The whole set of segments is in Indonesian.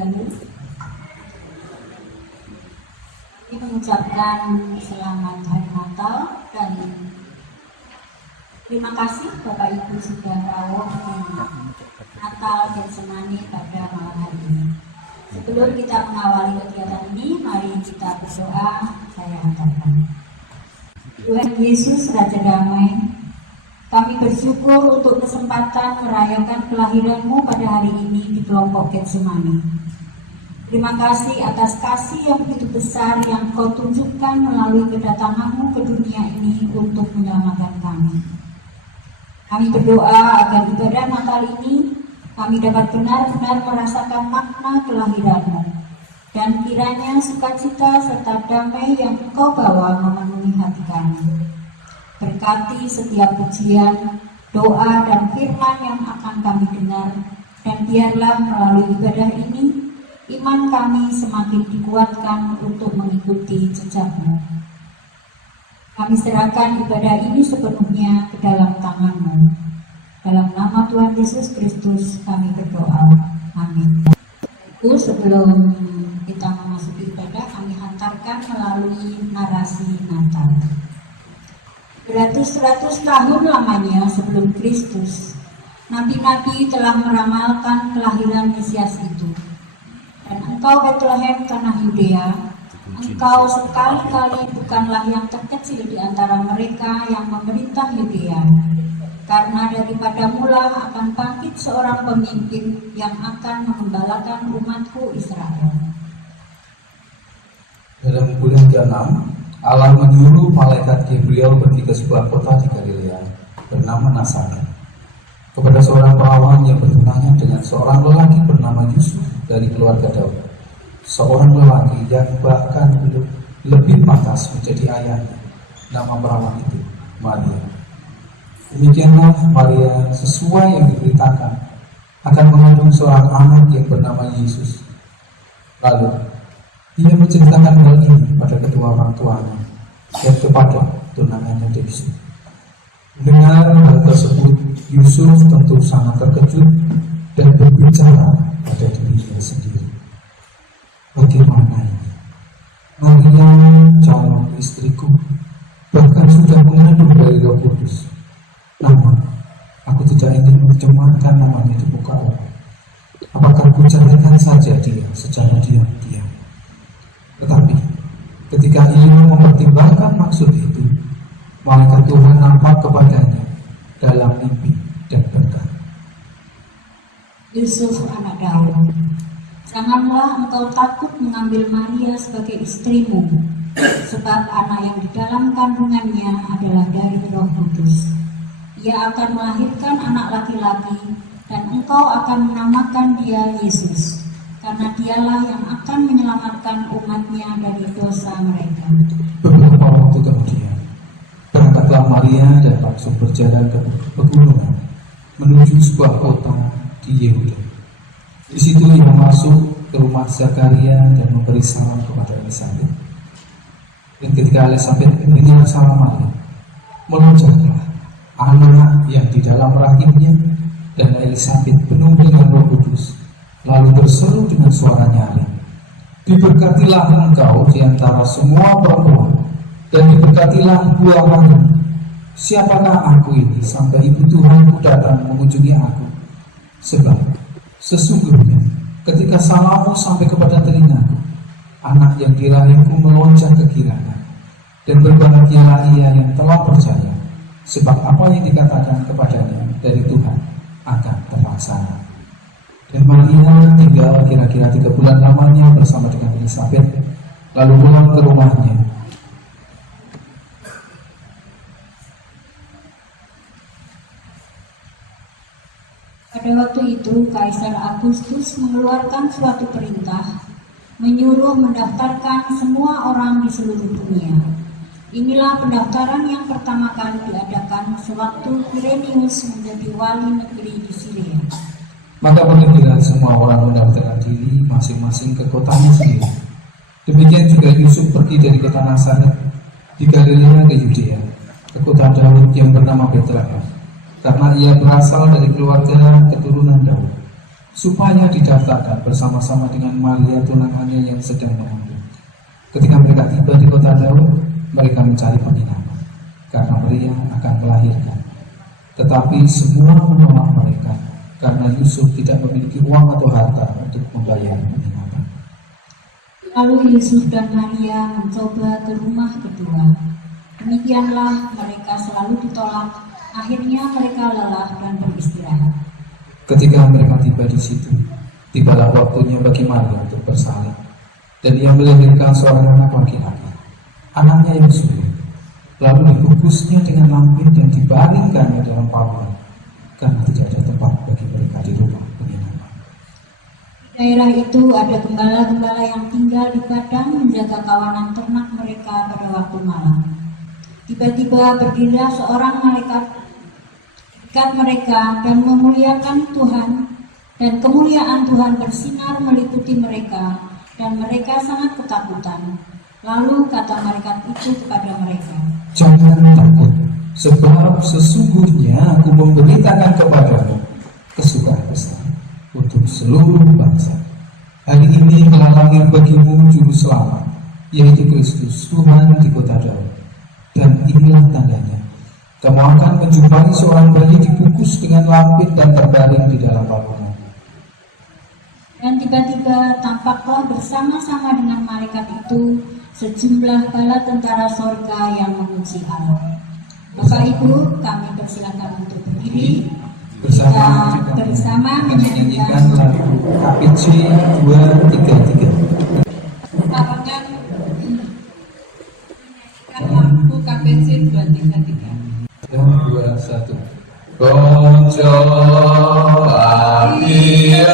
dahulu. Kami mengucapkan selamat Hari Natal dan terima kasih Bapak Ibu sudah rawuh di Natal Getsemani pada malam hari ini. Sebelum kita mengawali kegiatan ini, mari kita berdoa. Saya hantarkan. Tuhan Yesus Raja Damai, kami bersyukur untuk kesempatan merayakan kelahiran-Mu pada hari ini di kelompok Getsemani. Terima kasih atas kasih yang begitu besar yang Kau tunjukkan melalui kedatangan-Mu ke dunia ini untuk menyelamatkan kami. Kami berdoa agar ibadah Natal ini kami dapat benar-benar merasakan makna kelahiran-Mu, dan kiranya sukacita serta damai yang Engkau bawa memenuhi hati kami. Berkati setiap pujian, doa, dan firman yang akan kami dengar, dan biarlah melalui ibadah ini iman kami semakin dikuatkan untuk mengikuti jejak-Mu. Kami serahkan ibadah ini sepenuhnya ke dalam tangan-Mu. Dalam nama Tuhan Yesus Kristus kami berdoa. Amin. Sebelum kita memasuki ibadah, kami hantarkan melalui narasi Natal. Beratus-ratus tahun lamanya sebelum Kristus, nabi-nabi telah meramalkan kelahiran Mesias itu. Dan engkau Bethlehem tanah Yudea, engkau sekali-kali bukanlah yang terkecil di antara mereka yang memerintah Yudea, karena daripada mula akan bangkit seorang pemimpin yang akan mengembalakan umatku Israel. Dalam bulan ke-6, Allah menyuruh malaikat Gabriel pergi ke sebuah kota di Galilea bernama Nazaret, kepada seorang perawan yang bertunangan dengan seorang lelaki bernama Yusuf dari keluarga Daud, seorang lelaki yang bahkan lebih pantas menjadi ayahnya. Nama perawan itu Maria. Demikianlah Maria sesuai yang diberitakan akan mengandung seorang anak yang bernama Yesus. Lalu ia menceritakan hal ini pada kedua orang tuanya dan kepada tunangannya Yusuf. Mendengar hal tersebut, Yusuf tentu sangat terkejut dan berbicara pada dirinya sendiri, bagaimana ini? Maria calon istriku, bahkan sudah mengandung dari Roh Kudus. Namun, aku tidak ingin mencemarkan namanya di muka orang. Apakah ku ceraikan saja dia secara diam-diam? Tetapi, ketika ia mempertimbangkan maksud itu, malaikat Tuhan nampak kepadanya dalam mimpi dan berkata, Yusuf anak Daud, janganlah engkau takut mengambil Maria sebagai istrimu, sebab anak yang di dalam kandungannya adalah dari Roh Kudus. Ia akan melahirkan anak laki-laki, dan engkau akan menamakan dia Yesus, karena dialah yang akan menyelamatkan umatnya dari dosa mereka. Beberapa waktu kemudian, berangkatlah Maria dan langsung berjalan ke pegunungan menuju sebuah kota di Yehuda. Di situ ia masuk ke rumah Zakaria dan memberi salam kepada Elisabet. Dan ketika Elisabet mendengar salam Maria, melonjaklah anak yang di dalam rahimnya, dan Elisabet penuh dengan Roh Kudus, lalu berseru dengan suara nyaring, diberkatilah engkau di antara semua perempuan, dan diberkatilah buah rahimmu. Siapakah aku ini sampai ibu Tuhanku datang mengunjungi aku? Sebab sesungguhnya ketika salammu sampai kepada telingaku, anak yang di rahimku melonjak kegirangan, dan berbahagialah ia yang telah percaya, sebab apa yang dikatakan kepadanya dari Tuhan akan terlaksana. Dan Maria tinggal kira-kira 3 bulan lamanya bersama dengan Elisabet, lalu pulang ke rumahnya. Pada waktu itu, Kaisar Agustus mengeluarkan suatu perintah, menyuruh mendaftarkan semua orang di seluruh dunia. Inilah pendaftaran yang pertama kali diadakan sewaktu Quirinius menjadi wali negeri di Syria. Maka pergilah semua orang mendaftarkan diri masing-masing ke kotanya sendiri. Demikian juga Yusuf pergi dari kota Nazaret di Galilea ke Yudea, ke kota Daud yang bernama Bethlehem, karena ia berasal dari keluarga keturunan Daud. supaya didaftarkan bersama-sama dengan Maria tunangannya yang sedang mengandung. Ketika mereka tiba di kota Daud, mereka mencari penginapan karena Maria akan melahirkan. Tetapi semua menolak mereka karena Yusuf tidak memiliki uang atau harta untuk membayar penginapan. Lalu Yusuf dan Maria mencoba ke rumah kedua. Demikianlah mereka selalu ditolak. Akhirnya mereka lelah dan beristirahat. Ketika mereka tiba di situ, tibalah waktunya bagi Maria untuk bersalin, dan ia melahirkan seorang anak laki-laki, anaknya Yusuf. Lalu dibungkusnya dengan lampin dan dibaringkannya dalam pabuan, karena tidak ada tempat bagi mereka di rumah penginapan. Di daerah itu ada gembala-gembala yang tinggal di padang menjaga kawanan ternak mereka pada waktu malam. Tiba-tiba berdirilah seorang malaikat dekat mereka dan memuliakan Tuhan, dan kemuliaan Tuhan bersinar meliputi mereka, dan mereka sangat ketakutan. Lalu kata malaikat itu kepada mereka, "Jangan takut, sebab sesungguhnya aku memberitakan kepadamu kesukaan besar untuk seluruh bangsa. Hari ini telah lahir bagimu juru selamat, yaitu Kristus Tuhan di kota Daud. Dan inilah tandanya, kamu akan menjumpai seorang bayi dibungkus dengan lampin dan terbaring di dalam pabuan." Dan tiba-tiba tampaklah bersama-sama dengan malaikat itu sejumlah bala tentara sorga yang memuji Allah. Bapak Ibu, kami persilakan untuk berdiri. Bersama menyanyikan lagu KPC 233. Lapangan menyanyikan lagu KPC 233. Dan 21. Konco Akhirnya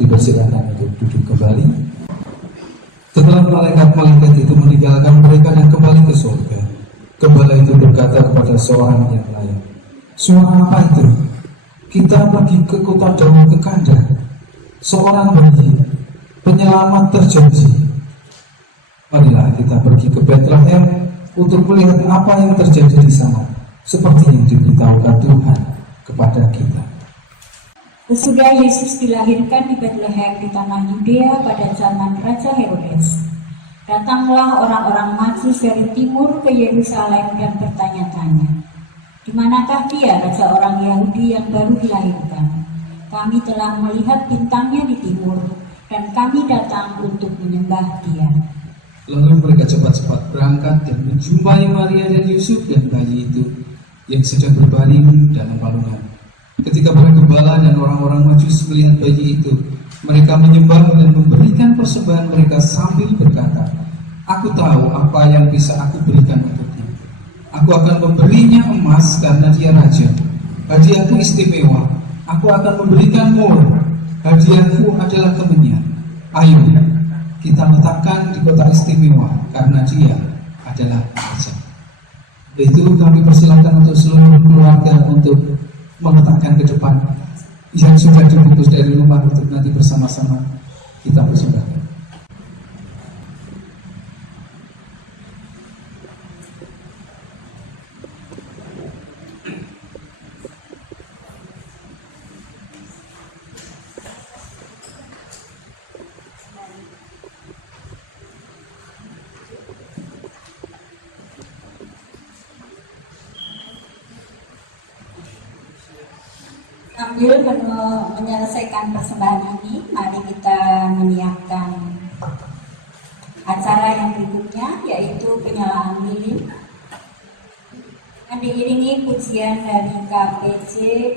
dipersilakan untuk duduk kembali. Setelah malaikat-malaikat itu meninggalkan mereka dan kembali ke surga, gembala itu berkata kepada seorang yang lain, "Suara apa itu? Kita pergi ke kota Daud ke kandang. Seorang bayi, penyelamat terjanji. Marilah kita pergi ke Bethlehem untuk melihat apa yang terjadi di sana, seperti yang diberitahukan Tuhan kepada kita." Sesudah Yesus dilahirkan di Bethlehem di tanah Yudea pada zaman Raja Herodes, datanglah orang-orang Majus dari timur ke Yerusalem dan bertanya-tanya, "Di manakah dia, raja orang Yahudi yang baru dilahirkan? Kami telah melihat bintangnya di timur, dan kami datang untuk menyembah dia." Lalu mereka cepat-cepat berangkat dan menjumpai Maria dan Yusuf dan bayi itu yang sedang berbaring dalam palungan. Ketika para gembala dan orang-orang Majus melihat bayi itu, mereka menyembah dan memberikan persembahan mereka sambil berkata, "Aku tahu apa yang bisa aku berikan untuknya. Aku akan memberinya emas karena dia raja, Hadiahku istimewa, aku akan memberikan mur. Hadiahku adalah kemenyan. Ayo, kita letakkan di kota istimewa, karena dia adalah raja. Itu kami persilakan untuk seluruh keluarga untuk meletakkan ke depan yang sudah dibungkus dari rumah untuk nanti bersama-sama kita persembahkan. Sambil menyelesaikan persembahan ini, mari kita menyiapkan acara yang berikutnya, yaitu penyalaan lilin. Akan diiringi pujian dari KPC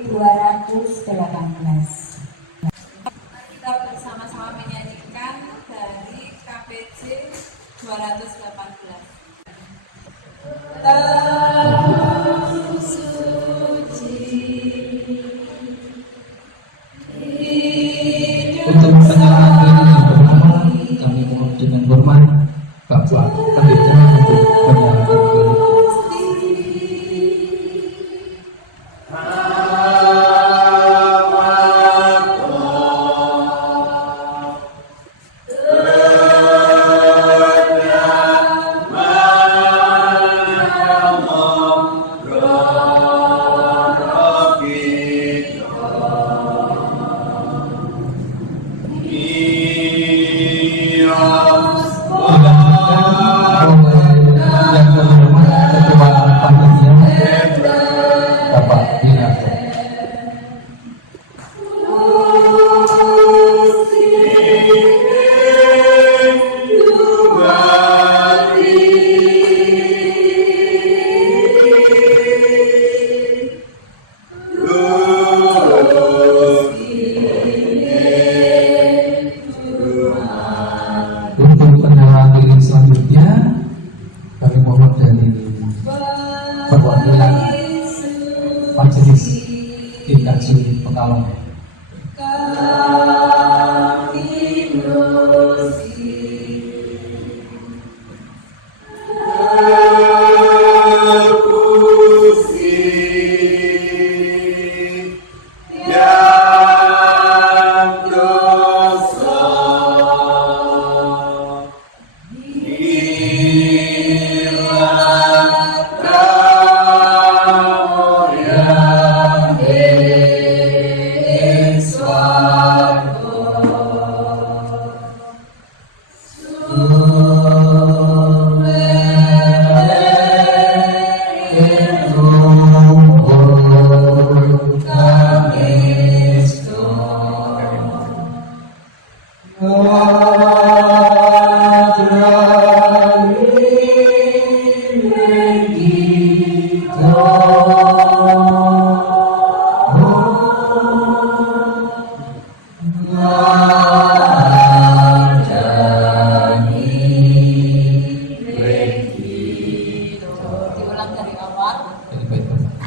218. Kita bersama-sama menyanyikan dari KPC 218. Untuk penyalaan lilin yang pertama, kami mohon dengan hormat Bapak Pendeta untuk menyalakan lilin. Untuk penyalaan lilin selanjutnya, kami mohon dari perwakilan Majelis GKJ Pekalongan. Diulang dari awal. Jadi baik, Bapak.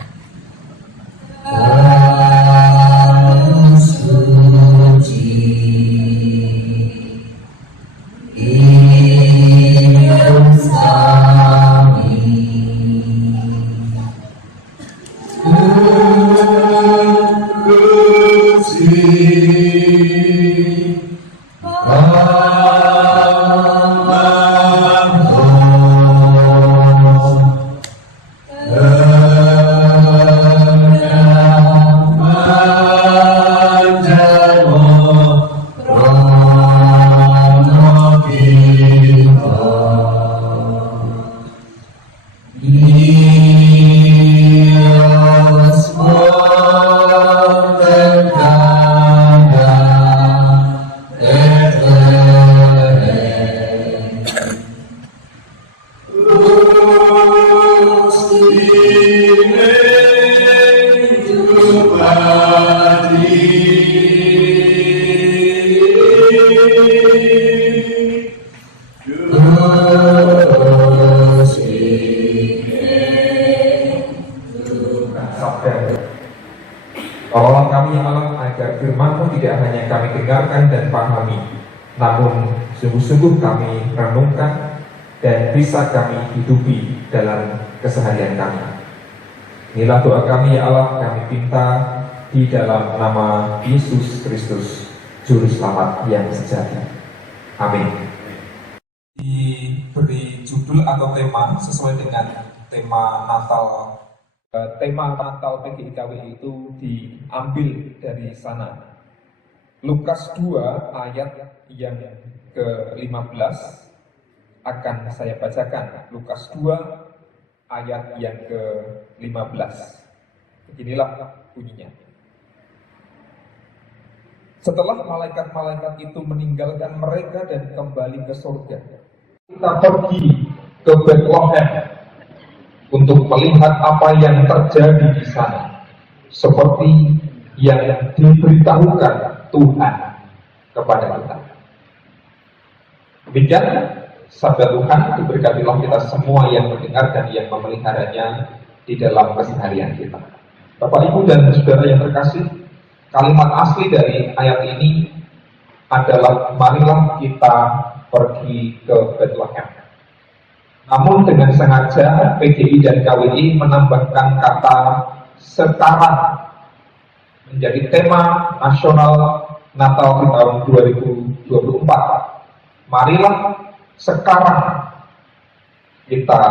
Steve. Tolonglah kami ya Allah agar firman-Mu tidak hanya kami dengarkan dan pahami, namun sungguh-sungguh kami renungkan dan bisa kami hidupi dalam keseharian kami. Inilah doa kami ya Allah, kami minta di dalam nama Yesus Kristus, Juru Selamat yang sejati. Amin. Diberi judul atau tema sesuai dengan tema Natal. Tema Natal PGI KWI itu diambil dari sana. Lukas 2 ayat yang ke-15 akan saya bacakan. Lukas 2 ayat yang ke-15. Beginilah bunyinya. Setelah malaikat-malaikat itu meninggalkan mereka dan kembali ke surga, kita pergi ke Bethlehem untuk melihat apa yang terjadi di sana, seperti yang diberitahukan Tuhan kepada kita. Demikian sabda Tuhan, diberkatilah kita semua yang mendengar dan yang memeliharanya di dalam keseharian kita. Bapak, Ibu, dan saudara yang terkasih, kalimat asli dari ayat ini adalah marilah kita pergi ke Bethlehem. Namun dengan sengaja PGI dan KWI menambahkan kata sekarang menjadi tema nasional Natal di tahun 2024. Marilah sekarang kita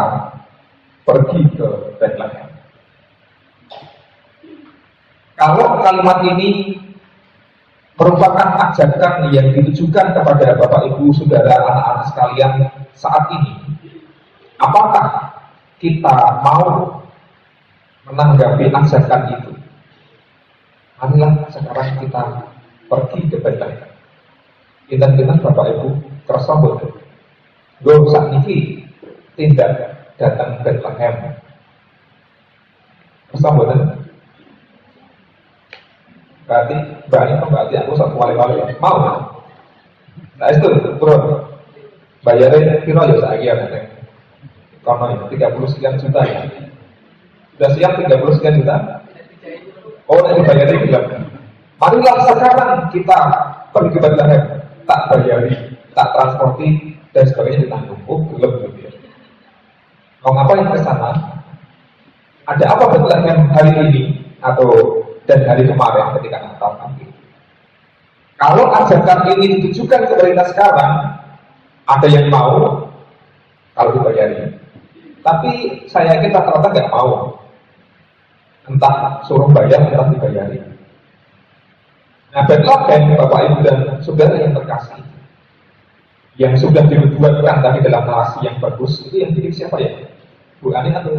pergi ke Bethlehem. Kalau kalimat ini merupakan ajakan yang ditujukan kepada Bapak, Ibu, Saudara, anak-anak sekalian saat ini, apakah kita mau menanggapi ajakan itu? Marilah sekarang kita pergi ke Bethlehem. Kita Bapak, Ibu, kersa boten. Go sakniki tindak datang Bethlehem. Kersa boten. Berarti aku satu wali-wali mau. Nah itu bro, bayarnya kira ya saiki ya katanya. Karena 30 sekian juta ya. Sudah siap 30 sekian juta? Oh, nanti bayarnya bilang, marilah sekarang kita pergi ke Bethlehem, tak bayari, tak transporti dan sebagainya ditanggung. Oh, belum gitu ya. Mau ngapain ke sana? Ada apa Bethlehem hari ini atau dan hari kemarin ketika Natal nanti? Kalau ajakan ini ditujukan kepada kita sekarang, ada yang mau kalau dibayari. Tapi saya yakin rata-rata nggak mau. Entah suruh bayar, entah dibayari. Nah, Bethlehem, Bapak, Ibu, dan saudara yang terkasih, yang sudah dibuatkan tadi dalam narasi yang bagus, itu yang bikin siapa ya? Bu Ani atau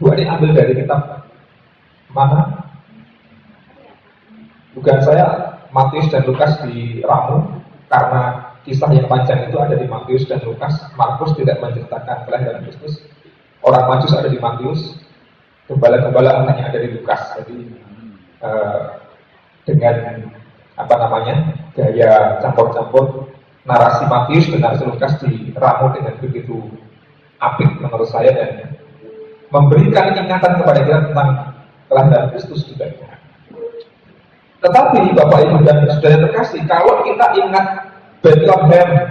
Bu Ani ambil dari kitab mana? Bukan saya, Matius dan Lukas diramu karena kisah yang panjang itu ada di Matius dan Lukas. Markus tidak menceritakan kelahiran Kristus. Orang Majus ada di Matius, gembala-gembala hanya ada di Lukas. Jadi dengan gaya campur-campur narasi Matius dan narasi Lukas diramu dengan begitu apik menurut saya dan memberikan ingatan kepada kita tentang kelahiran Kristus juga. Tetapi Bapak, Ibu, dan saudara terkasih, kalau kita ingat Bethlehem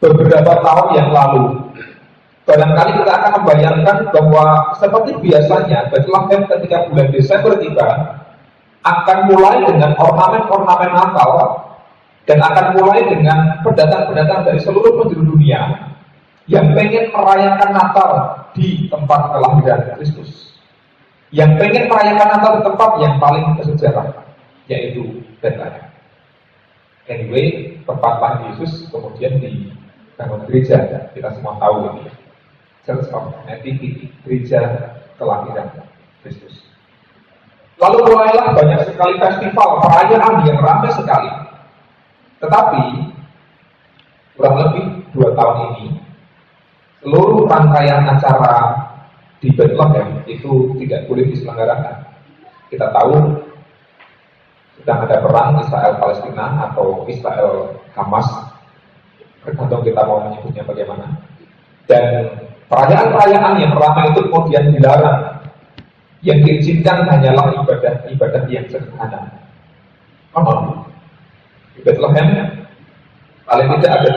beberapa tahun yang lalu, barangkali kita akan membayangkan bahwa seperti biasanya Bethlehem ketika bulan Desember tiba akan mulai dengan ornamen-ornamen Natal dan akan mulai dengan pendatang-pendatang dari seluruh penjuru dunia yang pengen merayakan Natal di tempat kelahiran Kristus, yang pengen merayakan Natal di tempat yang paling bersejarah, yaitu Bethlehem. Anyway, tempat lahir Yesus kemudian dibangun gereja, kita semua tahu ini, Church of Nativity, gereja kelahiran Kristus. Lalu mulailah banyak sekali festival, perayaan yang ramai sekali. Tetapi kurang lebih 2 tahun ini, seluruh rangkaian acara di Bethlehem itu tidak boleh diselenggarakan. Kita tahu sedang ada perang Israel-Palestina atau Israel-Hamas, tergantung kita mau menyebutnya bagaimana. Dan perayaan-perayaan yang ramai itu kemudian dilarang. yang diizinkan hanyalah ibadah-ibadah yang sederhana. Di Bethlehem paling tidak ada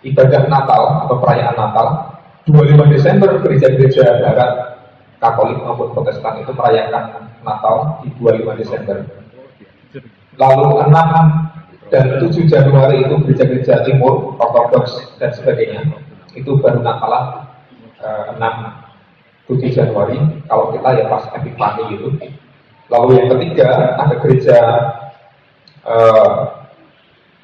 3 ibadah Natal atau perayaan Natal. 25 Desember gereja-gereja Barat Katolik maupun Protestan itu merayakan Natal di 25 Desember. Lalu 6 dan 7 Januari itu gereja-gereja Timur, Ortodoks dan sebagainya. Itu baru Natal 6 7 Januari. Kalau kita ya pas Epifani gitu. Lalu yang ketiga ada gereja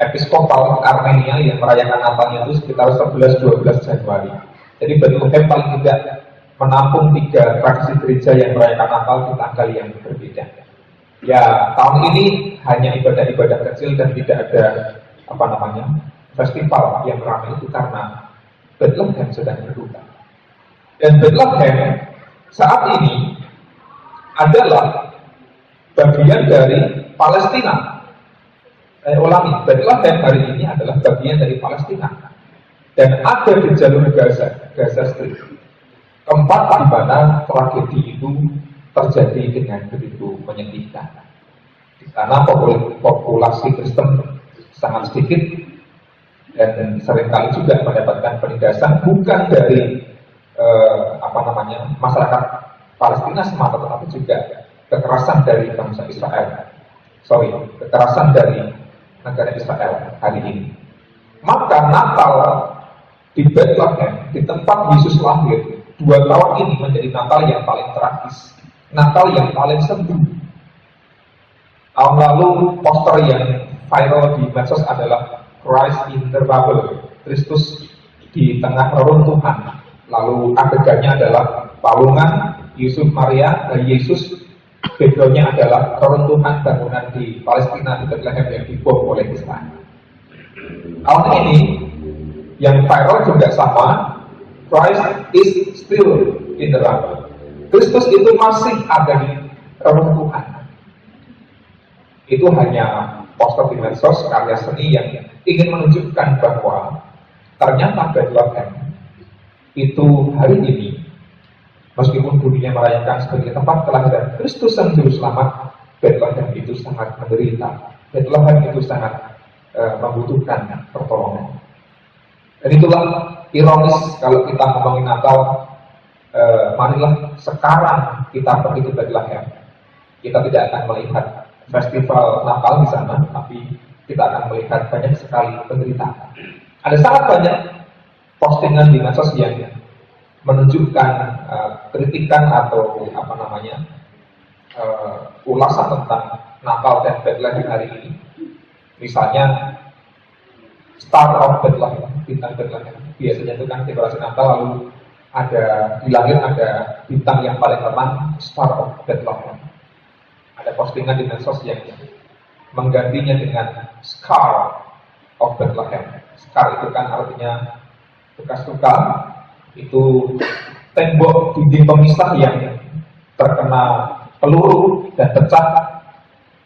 Episkopal Armenia yang merayakan Natalnya itu sekitar 11-12 Januari. Jadi Bethlehem paling tidak menampung 3 tradisi gereja yang merayakan Natal di tanggal yang berbeda. Ya, tahun ini hanya ibadah-ibadah kecil dan tidak ada festival yang ramai itu karena Bethlehem sedang berduka. Dan Bethlehem saat ini adalah bagian dari Palestina. Saya ulangi, Bethlehem hari ini adalah bagian dari Palestina. Dan ada di jalur Gaza Strip, tempat di mana tragedi itu terjadi dengan begitu menyedihkan. Di sana populasi Kristen sangat sedikit dan seringkali juga mendapatkan penindasan bukan dari masyarakat Palestina semata, tetapi juga kekerasan dari bangsa kekerasan dari negara Israel hari ini. Maka Natal di Bethlehem, di tempat Yesus lahir, 2 tahun ini menjadi Natal yang paling tragis, Natal yang paling sedih. Tahun lalu poster yang viral di medsos adalah Christ in the Rubble, Kristus di tengah reruntuhan. Lalu adegannya adalah palungan Yusuf Maria dan Yesus. Backgroundnya adalah reruntuhan bangunan di Palestina di Bethlehem yang dibom oleh Israel. Tahun ini yang viral juga sama, Christ is still in the rubble. Kristus itu masih ada di reruntuhan. Itu hanya poster di medsos karya seni yang ingin menunjukkan bahwa ternyata Bethlehem itu hari ini, meskipun dunia merayakan sebagai tempat kelahiran Kristus Sang Juru Selamat, Bethlehem itu sangat menderita. Bethlehem itu sangat membutuhkan pertolongan. Dan itulah ironis kalau kita ngomongin Natal, marilah sekarang kita pergi ke Bethlehem. Kita tidak akan melihat festival Natal di sana, tapi kita akan melihat banyak sekali penderitaan. Ada sangat banyak postingan di medsos yang menunjukkan kritikan atau ulasan tentang Natal dan Bethlehem hari ini. Misalnya Star of Bethlehem, bintang Bethlehem. Biasanya itu kan dekorasi Natal, lalu ada di langit ada bintang yang paling terang, Star of Bethlehem. Ada postingan di medsos yang menggantinya dengan Scar of Bethlehem. Scar itu kan artinya bekas luka, itu tembok dinding pemisah yang terkena peluru dan pecah.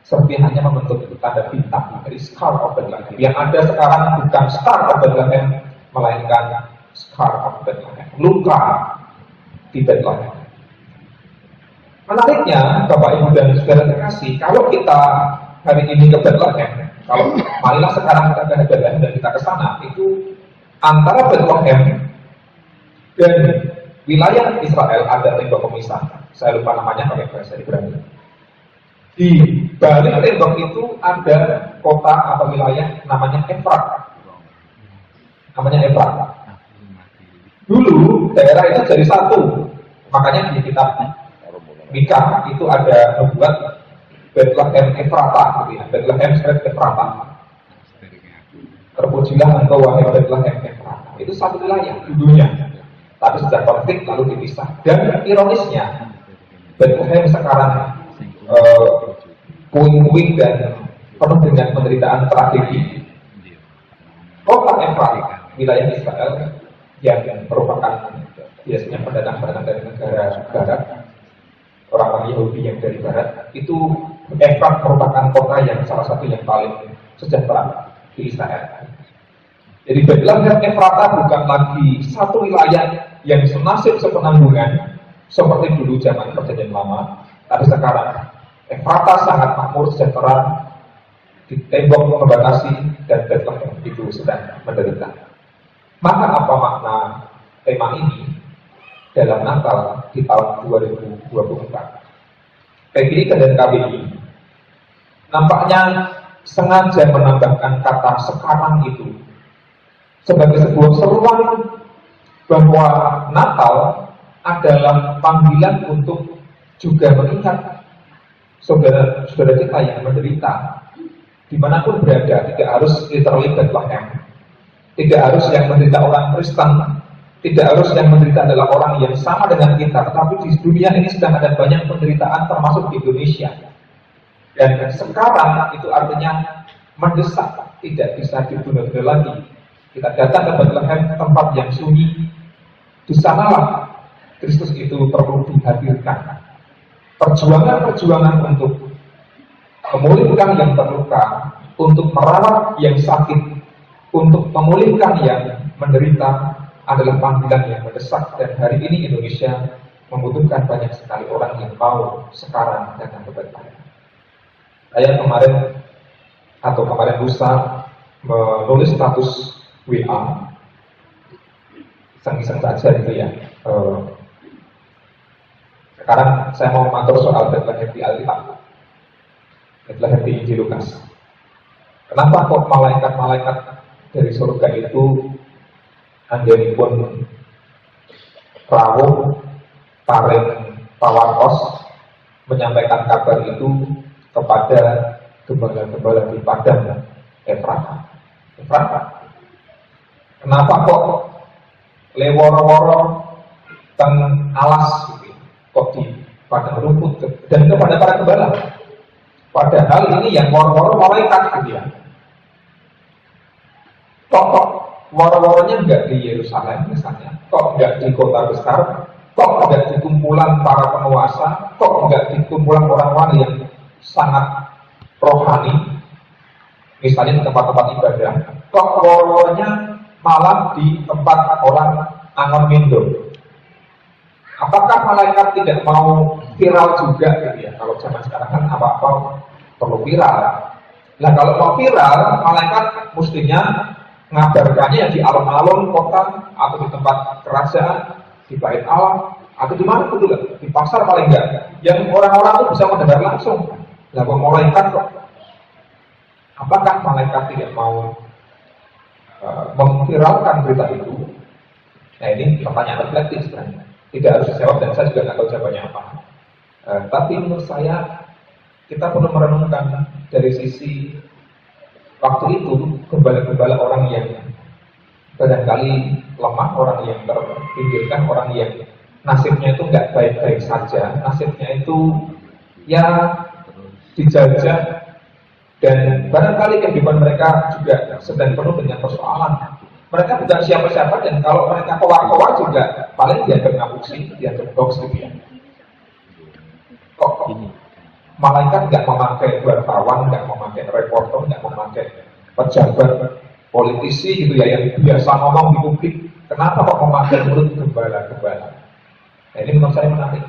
Serpihannya membentuk tanda bintang dari Scar of Bethlehem. Yang ada sekarang bukan Star of Bethlehem, melainkan Scar of Bethlehem, luka di Bethlehem. Menariknya, Bapak Ibu dan Saudara terkasih, kalau kita hari ini ke Bethlehem, kalau marilah sekarang kita ke Bethlehem dan kita ke sana, itu antara Bethlehem dan wilayah Israel ada tembok pemisah. Saya lupa namanya pakai bahasa Ibrani. Di balik tembok itu ada kota atau wilayah namanya Efrat. Dulu daerah itu jadi satu. Makanya di kitab Mika itu ada membuat Bethlehem Efrata, gitu ya. Bethlehem Efrata. Terpujilah engkau wahai Bethlehem Efrata. Itu satu wilayah dulunya. Tapi sejak konflik lalu dipisah. Dan ironisnya Bethlehem sekarang puing-puing dan penuh dengan penderitaan tragedi. Kota Efrat, wilayah Israel yang merupakan biasanya pendatang-pendatang dari negara barat, orang-orang Yahudi yang dari barat, itu Efrat merupakan kota yang salah satu yang paling sejahtera di Israel. Jadi Bethlehem Efrata bukan lagi satu wilayah yang senasib sepenanggungan seperti dulu zaman Perjanjian Lama, tapi sekarang Efrata sangat makmur sejahtera, di tembok membatasi, dan Bethlehem itu sedang menderita. Maka apa makna tema ini dalam Natal di tahun 2024? PGI dan KBI nampaknya sengaja menambahkan kata sekarang itu sebagai sebuah seruan bahwa Natal adalah panggilan untuk juga mengingat saudara-saudara kita yang menderita dimanapun berada, tidak harus literally Bethlehem, tidak harus yang menderita orang Kristen, tidak harus yang menderita adalah orang yang sama dengan kita, tetapi di dunia ini sedang ada banyak penderitaan termasuk di Indonesia. Dan sekarang itu artinya mendesak, tidak bisa ditunda-tunda lagi. Kita datang ke Bethlehem, tempat yang sunyi, di sanalah Kristus itu perlu dihadirkan. Perjuangan-perjuangan untuk memulihkan yang terluka, untuk merawat yang sakit, untuk memulihkan yang menderita adalah panggilan yang mendesak. Dan hari ini Indonesia membutuhkan banyak sekali orang yang mau sekarang datang ke Bethlehem. Saya kemarin lusa menulis status WA, iseng-iseng saja gitu ya. Sekarang saya mau mengatur soal Bethlehem di Alkitab, Bethlehem di Injil Lukas. Kenapa kok malaikat-malaikat dari surga itu anggenipun rawuh paring pawartos menyampaikan kabar itu kepada gembala-gembala di padang Efrata. Kenapa kok leworo-woro teng alas gitu, kok di padang rumput dan kepada para gembala? Padahal ini yang woro-woro malaikat gitu ya. Kok woro-woronya enggak di Yerusalem misalnya, kok enggak di kota besar, kok enggak di kumpulan para penguasa, kok enggak di kumpulan orang-orang yang sangat rohani, misalnya di tempat-tempat ibadah, kok woro-woronya malah di tempat orang angon mindo. Apakah malaikat tidak mau viral juga gitu ya? Kalau zaman sekarang kan apa-apa perlu viral. Nah kalau mau viral, malaikat mestinya ngabarkannya di alun-alun kota, atau di tempat kerajaan, di bait Allah, atau di mana pun juga, di pasar paling enggak, yang orang-orang itu bisa mendengar langsung. Nah, malaikat kok, apakah malaikat tidak mau memviralkan berita itu? Nah ini pertanyaan reflektif sebenarnya. Tidak harus dijawab dan saya juga nggak tahu jawabannya apa. Tapi menurut saya kita perlu merenungkan dari sisi waktu itu gembala-gembala orang yang barangkali lemah, orang yang terpinggirkan, orang yang nasibnya itu nggak baik-baik saja, nasibnya itu ya dijajah, dan barangkali kehidupan mereka juga sedang penuh dengan persoalan. Mereka bukan siapa-siapa, dan kalau mereka keluar-keluar juga paling dianggap ngapusi, dianggap box gitu ya. Kok malaikat nggak memakai wartawan, nggak memakai reporter, nggak memakai pejabat politisi gitu ya yang biasa ngomong di publik. Kenapa kok memakai mulut gembala-gembala? Nah ini menurut saya menarik.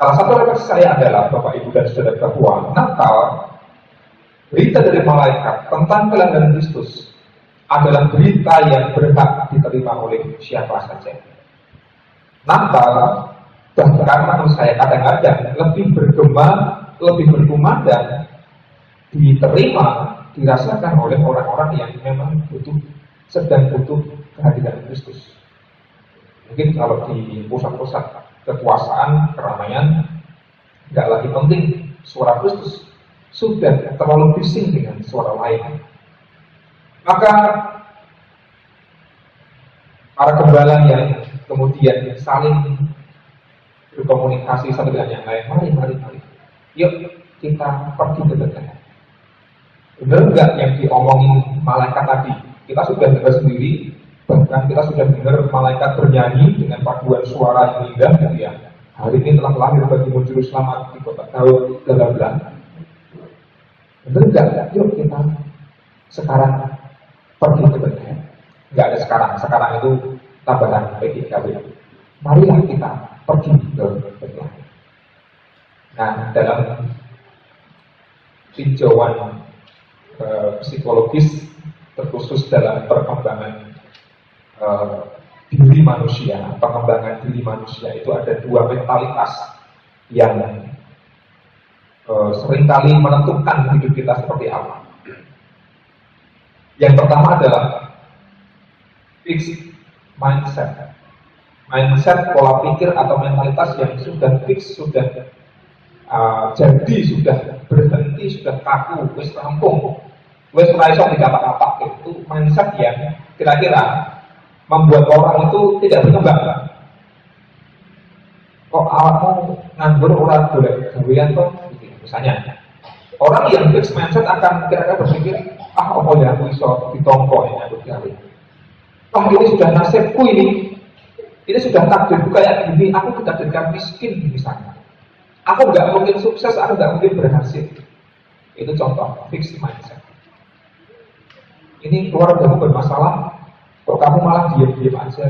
Salah satu refleksi saya adalah Bapak Ibu dan Saudara bahwa Natal, berita dari malaikat tentang kelahiran Kristus adalah berita yang berhak diterima oleh siapa saja. Natal bahkan menurut saya kadang-kadang lebih bergema, lebih berkumandang, diterima, dirasakan oleh orang-orang yang memang sedang butuh kehadiran Kristus. Mungkin kalau di pusat-pusat kekuasaan, keramaian, nggak lagi penting suara Kristus, sudah terlalu bising dengan suara lain. Maka para gembala yang kemudian saling berkomunikasi satu dengan yang lain, mari, yuk kita pergi ke Bethlehem. Benar nggak yang diomongin malaikat tadi? Kita sudah dengar sendiri, bahkan kita sudah dengar malaikat bernyanyi dengan paduan suara yang indah gitu ya. Hari ini telah lahir bagimu juru selamat di kota Daud, bla bla bla. Benar nggak? Yuk kita sekarang pergi ke Bethlehem. Nggak ada sekarang itu tambahan PGKB. Marilah kita pergi ke Bethlehem. Nah, dalam tinjauan psikologis terkhusus dalam perkembangan diri manusia, pengembangan diri manusia itu ada dua mentalitas yang seringkali menentukan hidup kita seperti apa. Yang pertama adalah fixed mindset. Mindset, pola pikir atau mentalitas yang sudah fix, sudah jadi, sudah berhenti, sudah kaku, wis rampung, wis ora iso dikapak-kapak. Itu mindset yang kira-kira membuat orang itu tidak berkembang. Kok awakmu nganggur ora boleh gawean kok? Misalnya, orang yang fixed mindset akan kira-kira berpikir, apa ya aku iso ditompo ya aku gawe. Wah, ini sudah nasibku ini sudah takdirku kayak gini, aku ditakdirkan miskin misalnya. Aku nggak mungkin sukses, aku nggak mungkin berhasil. Itu contoh fixed mindset. Ini keluargamu bermasalah, kok kamu malah diam-diam aja.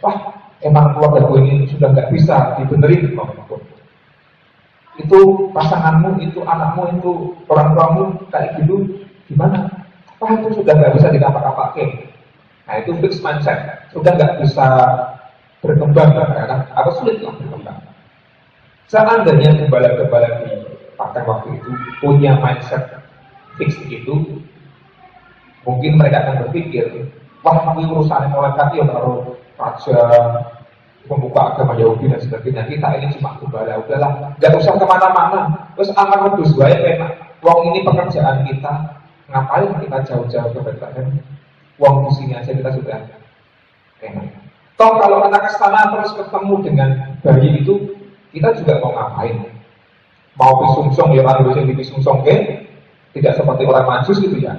Wah, emang keluargaku ini sudah nggak bisa dibenerin. Itu pasanganmu, itu anakmu, itu orang tuamu kayak gitu, gimana? Wah, itu sudah nggak bisa dikapak-kapakin. Nah, itu fixed mindset. Sudah nggak bisa berkembang, karena apa sulit lah berkembang. Seandainya gembala-gembala di pakai waktu itu punya mindset fix itu, mungkin mereka akan berpikir, wah, ini urusan malaikat ya baru raja membuka agama Yahudi dan sebagainya. Kita ini cuma gembala, udahlah, nggak usah kemana-mana. Terus aman modus baik enak. Wong ini pekerjaan kita, ngapain kita jauh-jauh ke Bethlehem? Wong di sini aja kita sudah enak. Toh kalau kita ke sana terus ketemu dengan bayi itu, kita juga mau ngapain? Mau pisungsong ya, harus yang dipisungsong ke? Tidak seperti orang Majus gitu ya.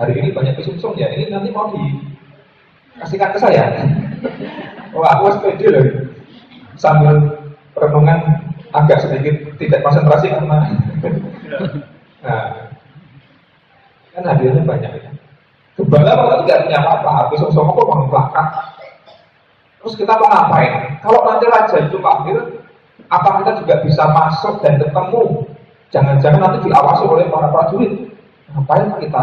Hari ini banyak pisungsong ya, ini nanti mau dikasihkan ke saya. Oh, aku sepede loh. Sambil renungan agak sedikit tidak konsentrasi karena nah, kan hadiahnya banyak ya. Gembala kalau tidak punya apa-apa, pisungsong kok mau belakang. Terus kita mau ngapain? Kalau nanti raja itu lahir, apa kita juga bisa masuk dan ketemu? Jangan-jangan nanti diawasi oleh para prajurit. Ngapain kita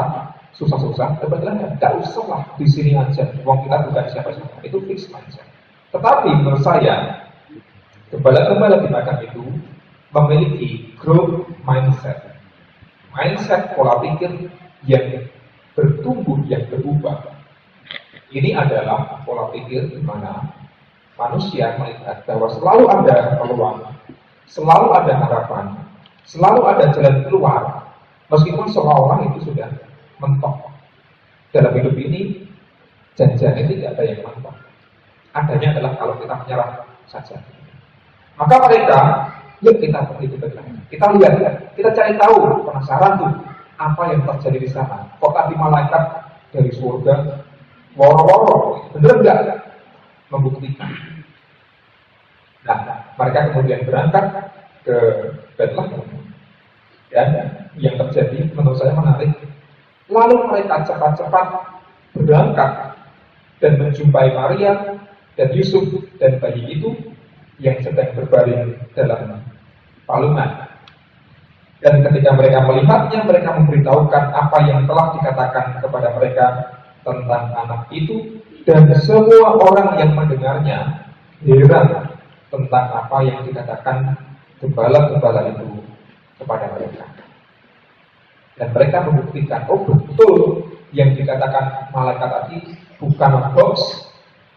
susah-susah? Kebetulan tidak usah lah, di sini aja. Uang kita bukan siapa-siapa. Itu fix mindset. Tetapi menurut saya, gembala-gembala di belakang itu memiliki growth mindset. Mindset pola pikir yang bertumbuh, yang berubah. Ini adalah pola pikir di mana manusia melihat bahwa selalu ada peluang, selalu ada harapan, selalu ada jalan keluar, meskipun semua orang itu sudah mentok. Dalam hidup ini, janjinya tidak ada yang mentok. Adanya adalah kalau kita menyerah saja. Maka mereka, yuk kita pergi ke Bethlehem. Kita lihat, kita cari tahu, penasaran tuh, apa yang terjadi di sana. Kok tadi malaikat dari surga woro-woro, bener enggak? Membuktikan. Nah, mereka kemudian berangkat ke Bethlehem. Dan yang terjadi menurut saya menarik. Lalu mereka cepat-cepat berangkat dan menjumpai Maria dan Yusuf dan bayi itu yang sedang berbaring dalam palungan. Dan ketika mereka melihatnya, mereka memberitahukan apa yang telah dikatakan kepada mereka tentang anak itu, dan semua orang yang mendengarnya heran tentang apa yang dikatakan gembala-gembala itu kepada mereka. Dan mereka membuktikan, oh betul yang dikatakan malaikat tadi bukan hoax,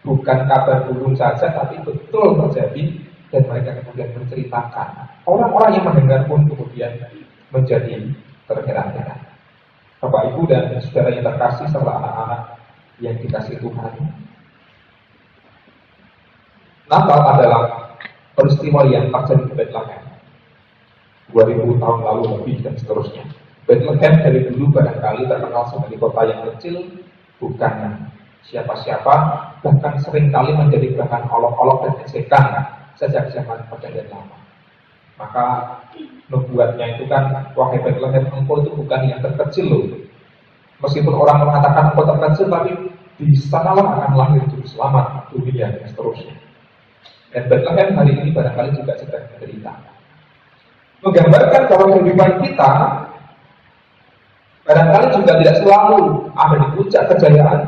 bukan kabar burung saja, tapi betul terjadi. Dan mereka kemudian menceritakan. Orang-orang yang mendengar pun kemudian menjadi terheran-heran. Bapak, Ibu, dan saudara yang terkasih serta anak-anak yang dikasih Tuhan. Natal adalah peristiwa yang terjadi di Bethlehem 2000 tahun lalu lebih dan seterusnya. Bethlehem dari dulu barangkali terkenal sebagai kota yang kecil, bukan siapa-siapa, bahkan seringkali menjadi bahan olok-olok dan ejekan sejak zaman Perjanjian Lama. Maka nubuatnya itu kan, wahai Bethlehem, engkau itu bukan yang terkecil loh. Meskipun orang mengatakan engkau terkecil, tapi di sanalah akan lahir juru selamat dunia dan seterusnya. Dan Bethlehem hari ini barangkali juga sedang menderita. Menggambarkan bahwa kehidupan kita barangkali juga tidak selalu ada di puncak kejayaan,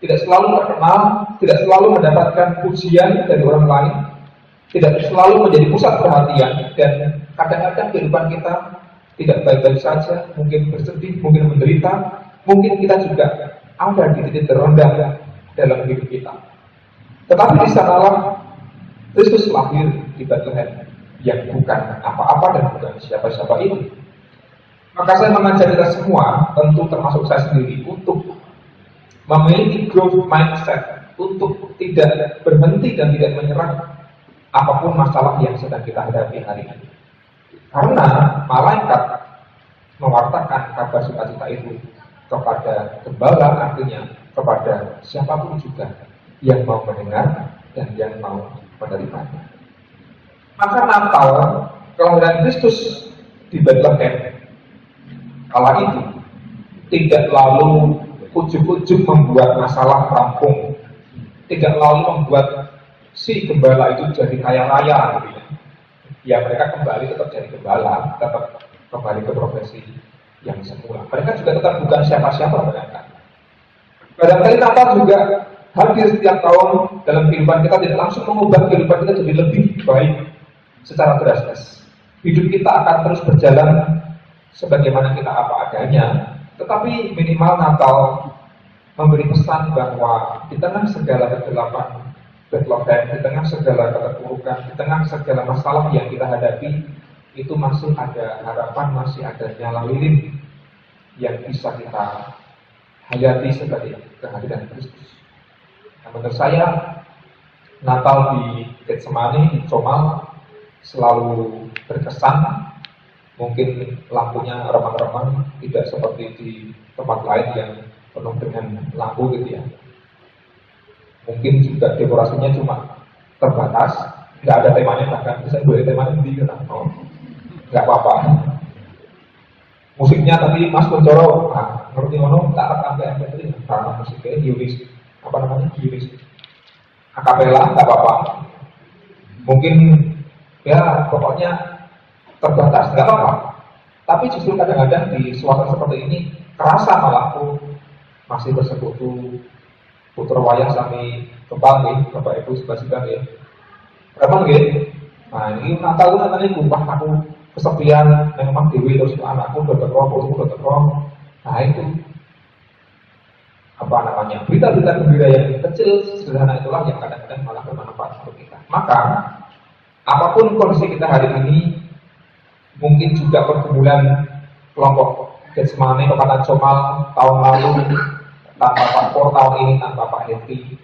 tidak selalu terkenal, tidak selalu mendapatkan pujian dari orang lain, tidak selalu menjadi pusat perhatian, dan kadang-kadang kehidupan kita tidak baik-baik saja, mungkin bersedih, mungkin menderita, mungkin kita juga ada di titik terendah dalam hidup kita. Tetapi di sanalah Kristus lahir di Bethlehem, yang bukan apa-apa dan bukan siapa-siapa itu. Maka saya mengajak kita semua, tentu termasuk saya sendiri, untuk memiliki growth mindset, untuk tidak berhenti dan tidak menyerah apapun masalah yang sedang kita hadapi hari ini. Karena malaikat mewartakan kabar sukacita itu kepada gembala, artinya kepada siapapun juga yang mau mendengar dan yang mau menerimanya. Maka Natal, kelahiran Kristus di Bethlehem kala itu tidak lalu ujuk-ujuk membuat masalah rampung, tidak lalu membuat si gembala itu jadi kaya raya, gitu ya. Ya, mereka kembali tetap jadi gembala, tetap kembali ke profesi yang semula. Mereka juga tetap bukan siapa-siapa mereka. Barangkali Natal juga hadir setiap tahun dalam kehidupan kita, tidak langsung mengubah kehidupan kita jadi lebih baik secara drastis. Hidup kita akan terus berjalan sebagaimana kita apa adanya, tetapi minimal Natal memberi pesan bahwa di tengah segala kegelapan Bethlehem, di tengah segala keterpurukan, di tengah segala masalah yang kita hadapi, itu masih ada harapan, masih ada nyala lilin yang bisa kita hayati sebagai kehadiran Kristus. Nah, menurut saya Natal di Getsemani, di Comal, selalu berkesan. Mungkin lampunya remang-remang, tidak seperti di tempat lain yang penuh dengan lampu gitu ya. Mungkin juga dekorasinya cuma terbatas, nggak ada temanya, bahkan bisa boleh temanya di kenapa? Nggak apa-apa. Musiknya tadi Mas Kuncoro, ngerti ngono, tak sampai MP3 karena musiknya Yuris, apa namanya Yuris, akapela, nggak apa-apa. Mungkin ya pokoknya terbatas, nggak apa-apa. Tapi justru kadang-kadang di suasana seperti ini kerasa malah masih bersekutu putra wayah sami kembang nih, Bapak Ibu sebelah ya. Emang gitu. Nah ini Natal nanti kumpah aku kesepian, memang dewi terus anakku udah terong. Nah itu apa namanya, berita-berita gembira yang kecil sederhana itulah yang kadang-kadang malah bermanfaat untuk kita. Maka apapun kondisi kita hari ini, mungkin juga pergumulan kelompok Getsemani, Kepatan Comal tahun lalu tanpa Pak Por, tahun ini tanpa Pak Hendri,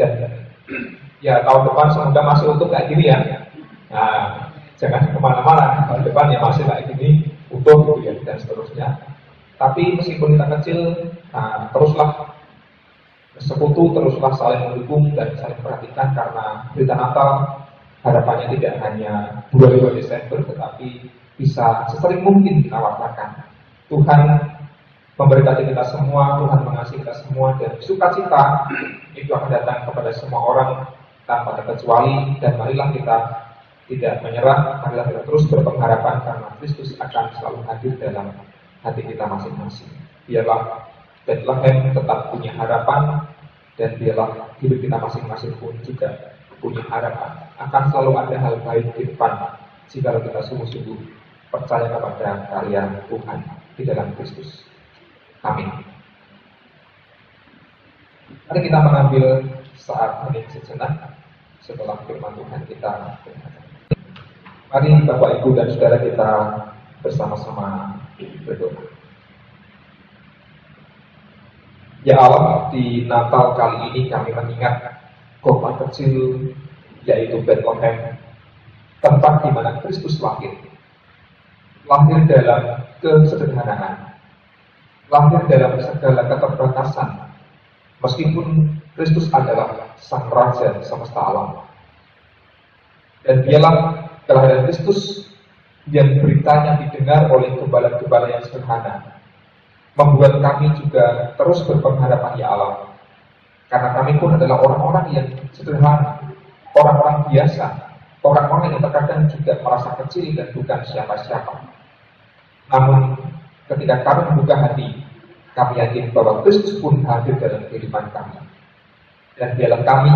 dan ya tahun depan semoga masih utuh kayak gini ya. Nah, jangan kemana-mana, tahun depan ya masih kayak gini utuh gitu ya, dan seterusnya. Tapi meskipun kita kecil, nah, teruslah sekutu, teruslah saling mendukung dan saling perhatikan, karena berita Natal harapannya tidak hanya 22 Desember, tetapi bisa sesering mungkin kita wartakan. Tuhan memberkati kita semua, Tuhan mengasihi kita semua, dan sukacita itu akan datang kepada semua orang tanpa terkecuali. Dan marilah kita tidak menyerah, marilah kita terus berpengharapan, karena Kristus akan selalu hadir dalam hati kita masing-masing. Biarlah Bethlehem tetap punya harapan, dan biarlah hidup kita masing-masing pun juga punya harapan. Akan selalu ada hal baik di depan jika kita sungguh-sungguh percaya kepada karya Tuhan di dalam Kristus. Amin. Mari kita mengambil saat hening sejenak setelah firman Tuhan kita dengarkan. Mari Bapak Ibu dan Saudara kita bersama-sama berdoa. Ya Allah, di Natal kali ini kami mengingat kota kecil yaitu Bethlehem, tempat di mana Kristus lahir dalam kesederhanaan, lahir dalam segala keterbatasan, meskipun Kristus adalah Sang Raja semesta alam. Dan biarlah kelahiran Kristus yang beritanya didengar oleh gembala-gembala yang sederhana membuat kami juga terus berpengharapan, ya Allah, karena kami pun adalah orang-orang yang sederhana, orang-orang biasa, orang-orang yang terkadang juga merasa kecil dan bukan siapa-siapa. Namun ketika kami membuka hati, kami yakin bahwa Kristus pun hadir dalam kehidupan kami. Dan biarlah kami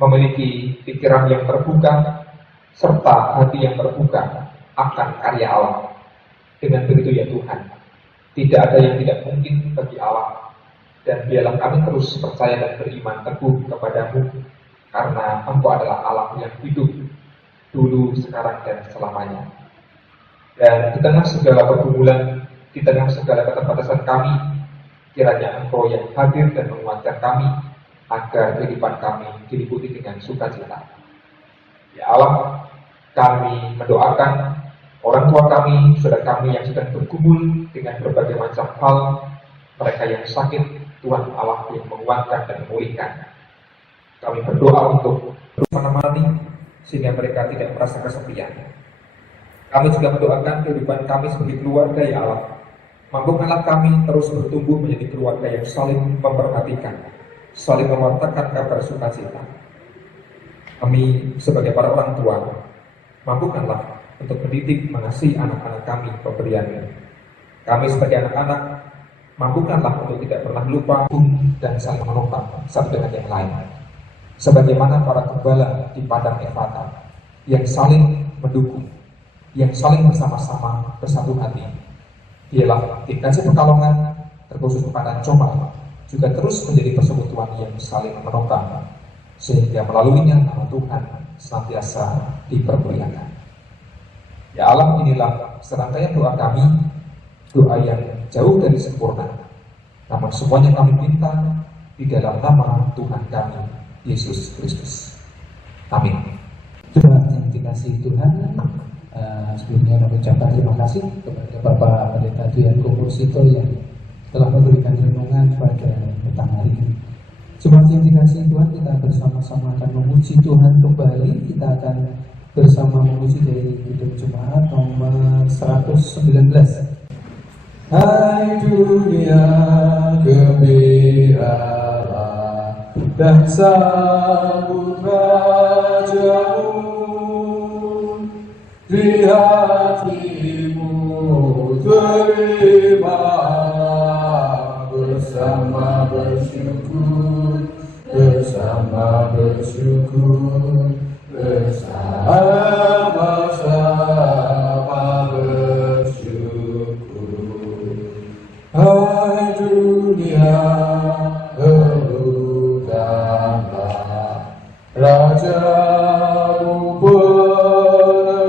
memiliki pikiran yang terbuka serta hati yang terbuka akan karya Allah. Dengan begitu ya Tuhan, tidak ada yang tidak mungkin bagi Allah. Dan biarlah kami terus percaya dan beriman teguh kepadamu, karena Engkau adalah Allah yang hidup dulu, sekarang, dan selamanya. Dan di tengah segala pergumulan, di tengah segala keterbatasan kami, kiranya Engkau yang hadir dan menguatkan kami, agar kehidupan kami diliputi dengan sukacita. Ya Allah, kami mendoakan orang tua kami, saudara kami yang sedang bergumul dengan berbagai macam hal, mereka yang sakit, Tuhan Allah yang menguatkan dan memulihkan. Kami berdoa untuk terus menemani sehingga mereka tidak merasa kesepian. Kami juga mendoakan kehidupan kami sebagai keluarga ya Allah. Mampukanlah kami terus bertumbuh menjadi keluarga yang saling memperhatikan, saling mewartakan kabar sukacita. Kami sebagai para orang tua, mampukanlah untuk mendidik, mengasihi anak-anak kami pemberianmu. Kami sebagai anak-anak, mampukanlah untuk tidak pernah lupa dan saling menopang satu dengan yang lain. Sebagaimana para gembala di padang Efata yang saling mendukung, yang saling bersama-sama bersatu hati. Ialah tim kasih Pekalongan, terkhusus kepada Comal, juga terus menjadi persekutuan yang saling menopang, sehingga melaluinya nama Tuhan senantiasa dipermuliakan. Ya Allah, inilah serangkaian doa kami, doa yang jauh dari sempurna, namun semuanya kami minta di dalam nama Tuhan kami, Yesus Kristus. Amin. Tuhan yang dikasihi Tuhan, sebelumnya kami ucapkan terima kasih kepada Bapak Pendeta Dwi Kumusito yang telah memberikan renungan pada petang hari ini. Jemaat yang dikasihi Tuhan, kita bersama-sama akan memuji Tuhan kembali. Kita akan bersama memuji dari hidup jemaat nomor 119. Hai dunia, gembiralah dan sambut Rajamu. Di hatimu terima bersama bersyukur, bersama bersyukur, bersama-sama bersyukur. Hai dunia, elukanlah Rajamu penebus.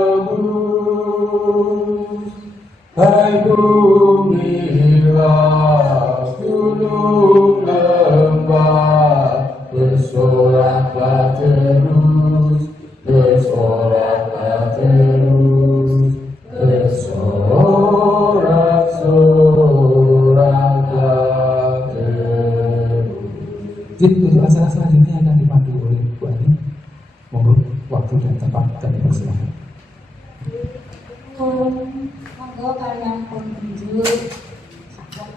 Hai bumilah, gunung lembah, bersoraklah terus, bersoraklah terus, bersorak-soraklah terus. Jadi untuk acara selanjutnya akan dipandu oleh Bu Ani. Mohon waktu dan tempat kami persilakan. Monggo kalian pun tunjuk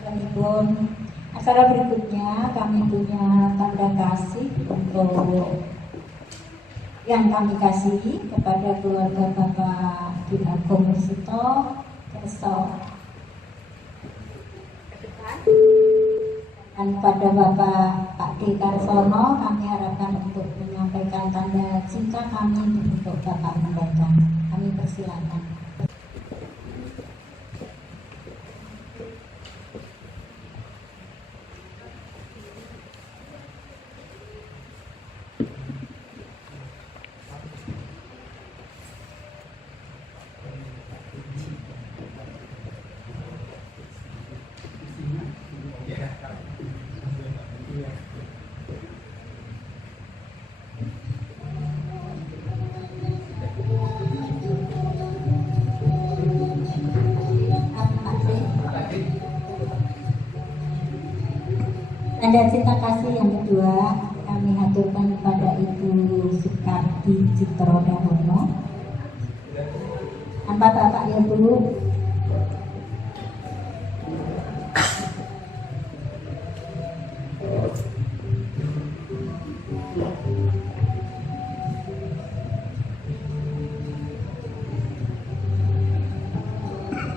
sampun. Acara berikutnya kami punya tanda kasih untuk yang kami kasihi kepada keluarga Bapak Dwi Kumusito Kerso, dan pada Bapak Pak D. Karsono kami harapkan untuk menyampaikan tanda cinta kami untuk Bapak Pendeta. Kami persilakan. Tanda cinta kasih yang kedua kami haturkan kepada Ibu Sukarti Citrodahono. Tanpa Bapak ya Bu.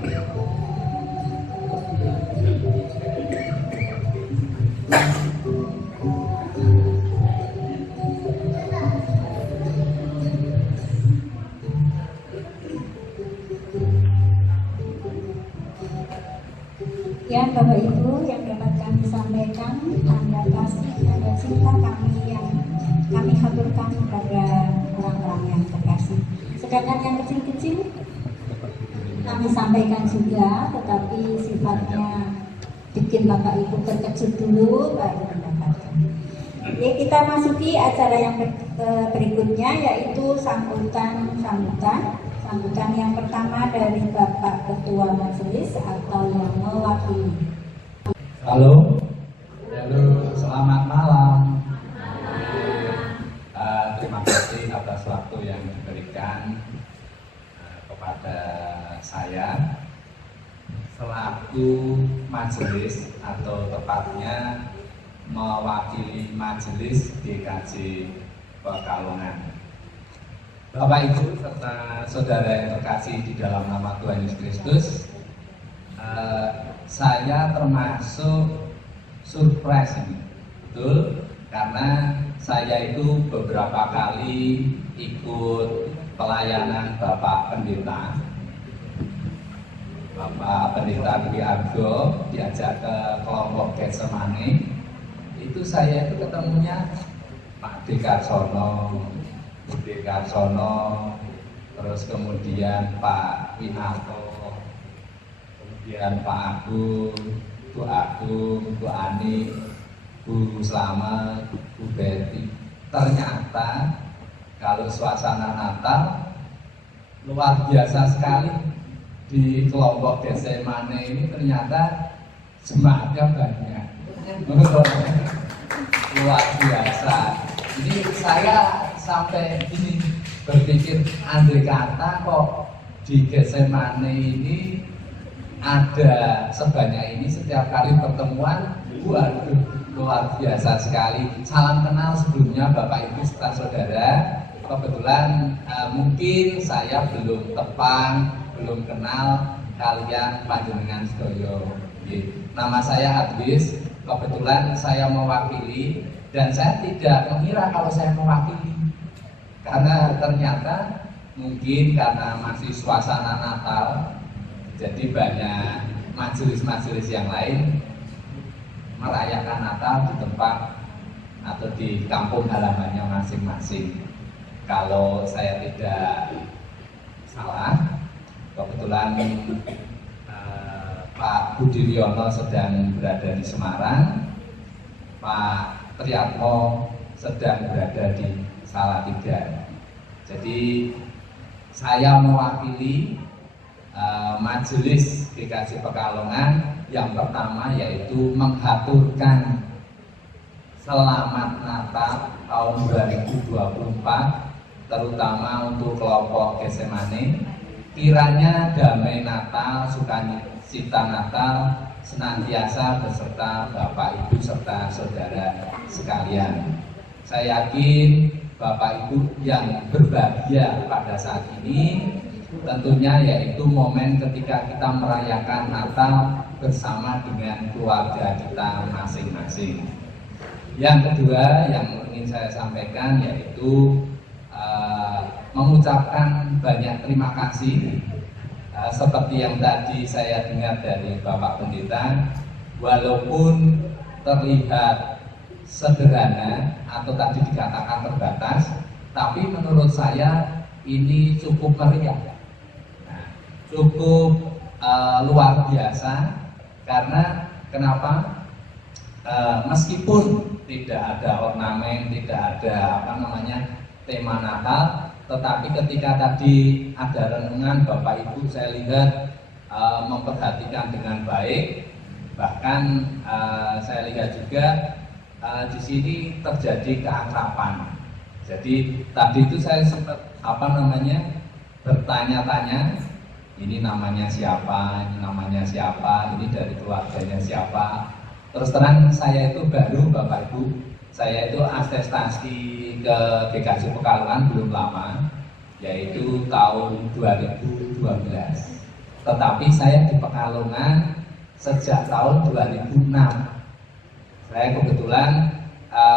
Ya Bapak Ibu, yang dapat kami sampaikan, tanda kasih, tanda cinta kami yang kami haturkan kepada orang-orang yang terkasih. Sedangkan yang kecil-kecil kami sampaikan juga, tetapi sifatnya bikin Bapak Ibu terkejut dulu baru mendapatkan. Ya, kita masuki acara yang berikutnya, yaitu sambutan yang pertama dari Bapak Ketua Majelis atau yang mewakili. Halo, selamat malam. Terima kasih atas waktu yang diberikan kepada saya selaku majelis atau tepatnya mewakili majelis GKJ Pekalongan. Bapak Ibu serta saudara yang terkasih di dalam nama Tuhan Yesus Kristus, saya termasuk surprise ini, betul, karena saya itu beberapa kali ikut pelayanan Bapak Pendeta Dwi Argo, diajak ke kelompok Getsemani. Itu saya itu ketemunya Pak Dekarsono, Budi Karsono, terus kemudian Pak Winarto, kemudian Pak Agung, Bu Agung, Bu Ani, Bu Slamet, Bu Betty. Ternyata kalau suasana Natal luar biasa sekali di kelompok Getsemani ini, ternyata jemaatnya banyak. Luar biasa. Ini saya sampai ini berpikir, andai kata kok di Getsemani ini ada sebanyak ini setiap kali pertemuan, waduh luar biasa sekali. Salam kenal sebelumnya Bapak Ibu serta saudara. Kebetulan mungkin saya belum tepang, belum kenal kalian panjenengan sedoyo. Nama saya Adwis. Kebetulan saya mewakili, dan saya tidak mengira kalau saya mewakili, karena ternyata mungkin karena masih suasana Natal, jadi banyak majelis-majelis yang lain merayakan Natal di tempat atau di kampung halamannya masing-masing. Kalau saya tidak salah, kebetulan Pak Budi Wiono sedang berada di Semarang, Pak Triatmo sedang berada di Salatiga. Jadi saya mewakili majelis GKJ Pekalongan yang pertama, yaitu menghaturkan selamat Natal tahun 2024, terutama untuk kelompok Getsemani. Kiranya damai Natal, sukacita Natal senantiasa beserta Bapak Ibu serta saudara sekalian. Saya yakin Bapak Ibu yang berbahagia pada saat ini tentunya yaitu momen ketika kita merayakan Natal bersama dengan keluarga kita masing-masing. Yang kedua yang ingin saya sampaikan yaitu mengucapkan banyak terima kasih. Seperti yang tadi saya dengar dari Bapak Pendeta, walaupun terlihat sederhana atau tadi dikatakan terbatas, tapi menurut saya ini cukup meriah, cukup luar biasa. Karena kenapa? Meskipun tidak ada ornamen, tidak ada tema Natal, tetapi ketika tadi ada renungan Bapak Ibu, saya lihat memperhatikan dengan baik. Bahkan saya lihat juga di sini terjadi keakraban. Jadi tadi itu saya sempat bertanya-tanya, ini namanya siapa, ini namanya siapa, ini dari keluarganya siapa. Terus terang saya itu baru Bapak Ibu, saya itu atestasi ke GKJ Pekalongan belum lama, yaitu tahun 2012. Tetapi saya di Pekalongan sejak tahun 2006. Saya kebetulan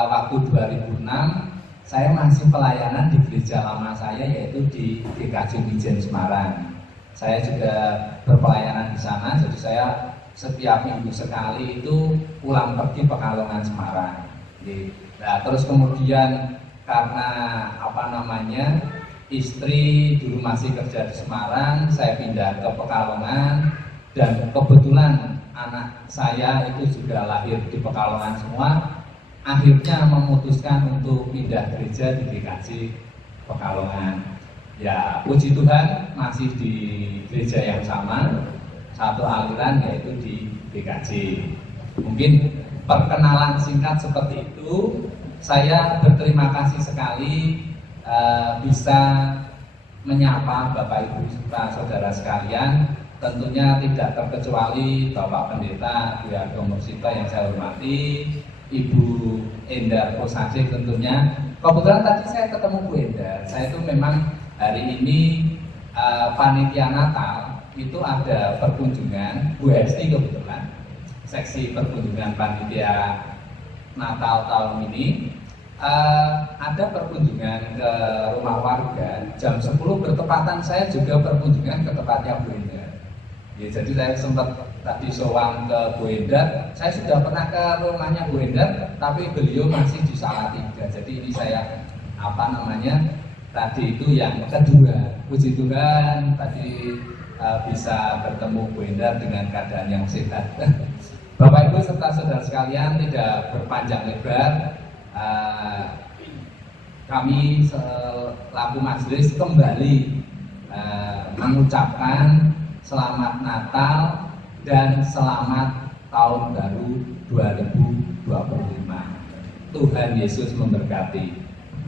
waktu 2006 saya masih pelayanan di gereja lama saya, yaitu di GKJ Wijen Semarang. Saya juga berpelayanan di sana, jadi saya setiap minggu sekali itu pulang pergi Pekalongan Semarang. Nah, terus kemudian karena istri dulu masih kerja di Semarang, saya pindah ke Pekalongan, dan kebetulan anak saya itu juga lahir di Pekalongan semua. Akhirnya memutuskan untuk pindah gereja di GKJ Pekalongan. Ya, puji Tuhan masih di gereja yang sama, satu aliran, yaitu di GKJ. Mungkin perkenalan singkat seperti itu. Saya berterima kasih sekali bisa menyapa Bapak Ibu serta saudara sekalian. Tentunya tidak terkecuali Bapak Pendeta Dwi Argo Mursito yang saya hormati, Ibu Endar Kosasih tentunya. Kebetulan tadi saya ketemu Bu Endar. Saya itu memang hari ini panitia Natal itu ada perkunjungan Bu Hesti, kebetulan seksi perkunjungan panitia Natal tahun ini ada perkunjungan ke rumah warga jam 10 bertepatan. Saya juga perkunjungan ke tempatnya Bu Endar. Ya, jadi saya sempat tadi sowan ke Bu Endar. Saya sudah pernah ke rumahnya Bu Endar, tapi beliau masih di Salatiga. Jadi ini saya tadi itu yang kedua. Puji Tuhan tadi bisa bertemu Bu Endar dengan keadaan yang sehat. Bapak Ibu serta saudara sekalian, tidak berpanjang lebar, kami selaku majelis kembali mengucapkan selamat Natal dan selamat Tahun Baru 2025. Tuhan Yesus memberkati.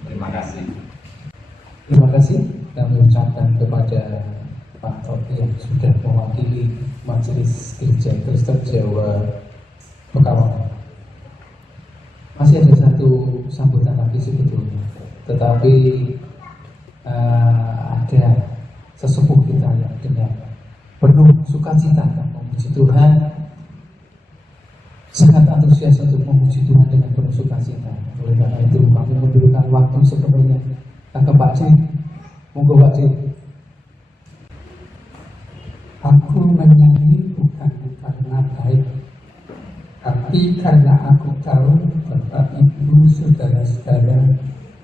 Terima kasih. Terima kasih kami ucapkan kepada Pak Topi yang sudah mewakili Majelis Gereja Kristen Jawa Pekalongan. Masih ada satu sambutan lagi sebetulnya, tetapi ada sesepuh kita yang dengan penuh sukacita memuji Tuhan, sangat antusias untuk memuji Tuhan dengan penuh sukacita. Oleh karena itu kami memberikan waktu sepenuhnya ke Pak Cik. Monggo Pak Cik. Aku menyanyi bukan karena baik, tapi karena aku tahu Bapak Ibu saudara-saudara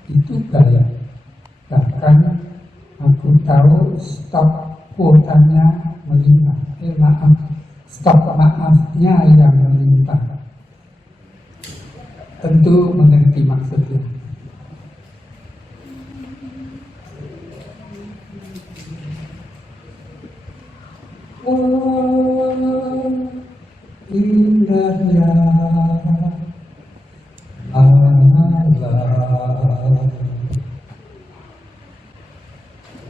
itu baik. Bahkan aku tahu stok kuotanya melimpah. Stok maafnya yang melimpah. Tentu mengerti maksudnya. Oh, indahnya Allah,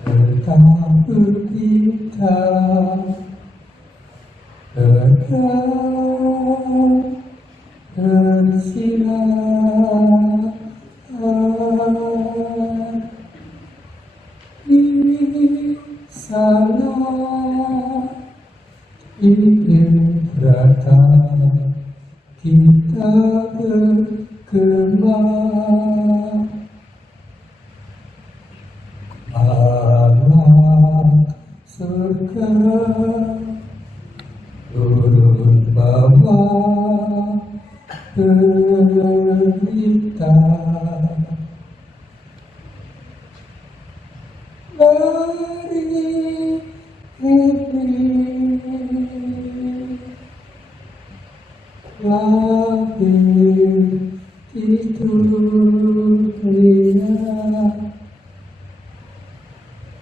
betapa kita tetap bersinar di sana. Ingin rata kita bergema, alam surga turun bawah berita. Mari lahir di dunia,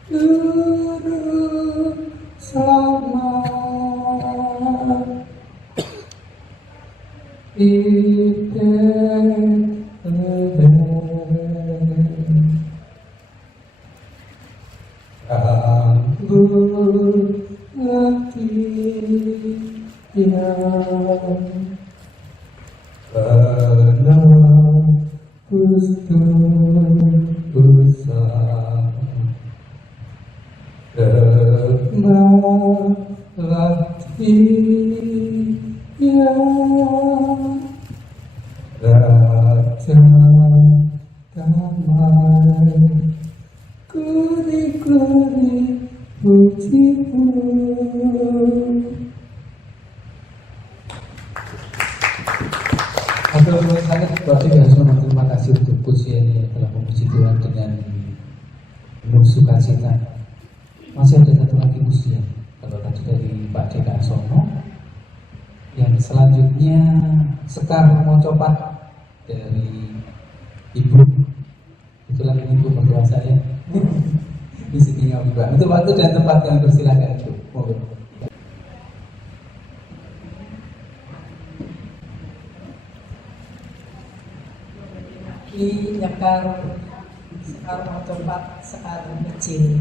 turut selamat Anggur hati yang penebus dosa. melati ya Raja damai kuri-kuri pujimu. Atur nuwun sanget Bapak Ibu, terima kasih untuk pujian yang telah memuji Tuhan dengan penuh sukacita. Masih ada satu lagi pujian, kalau tadi dari Pak Deka Sono. Yang selanjutnya Sekar Mocopat dari Ibu. Itulah Ibu mertua saya. Di sini Mbak. Untuk waktu dan tempat yang bersilakan Ibu. Mohon. Di nyekar sekarang tempat sekarang kecil.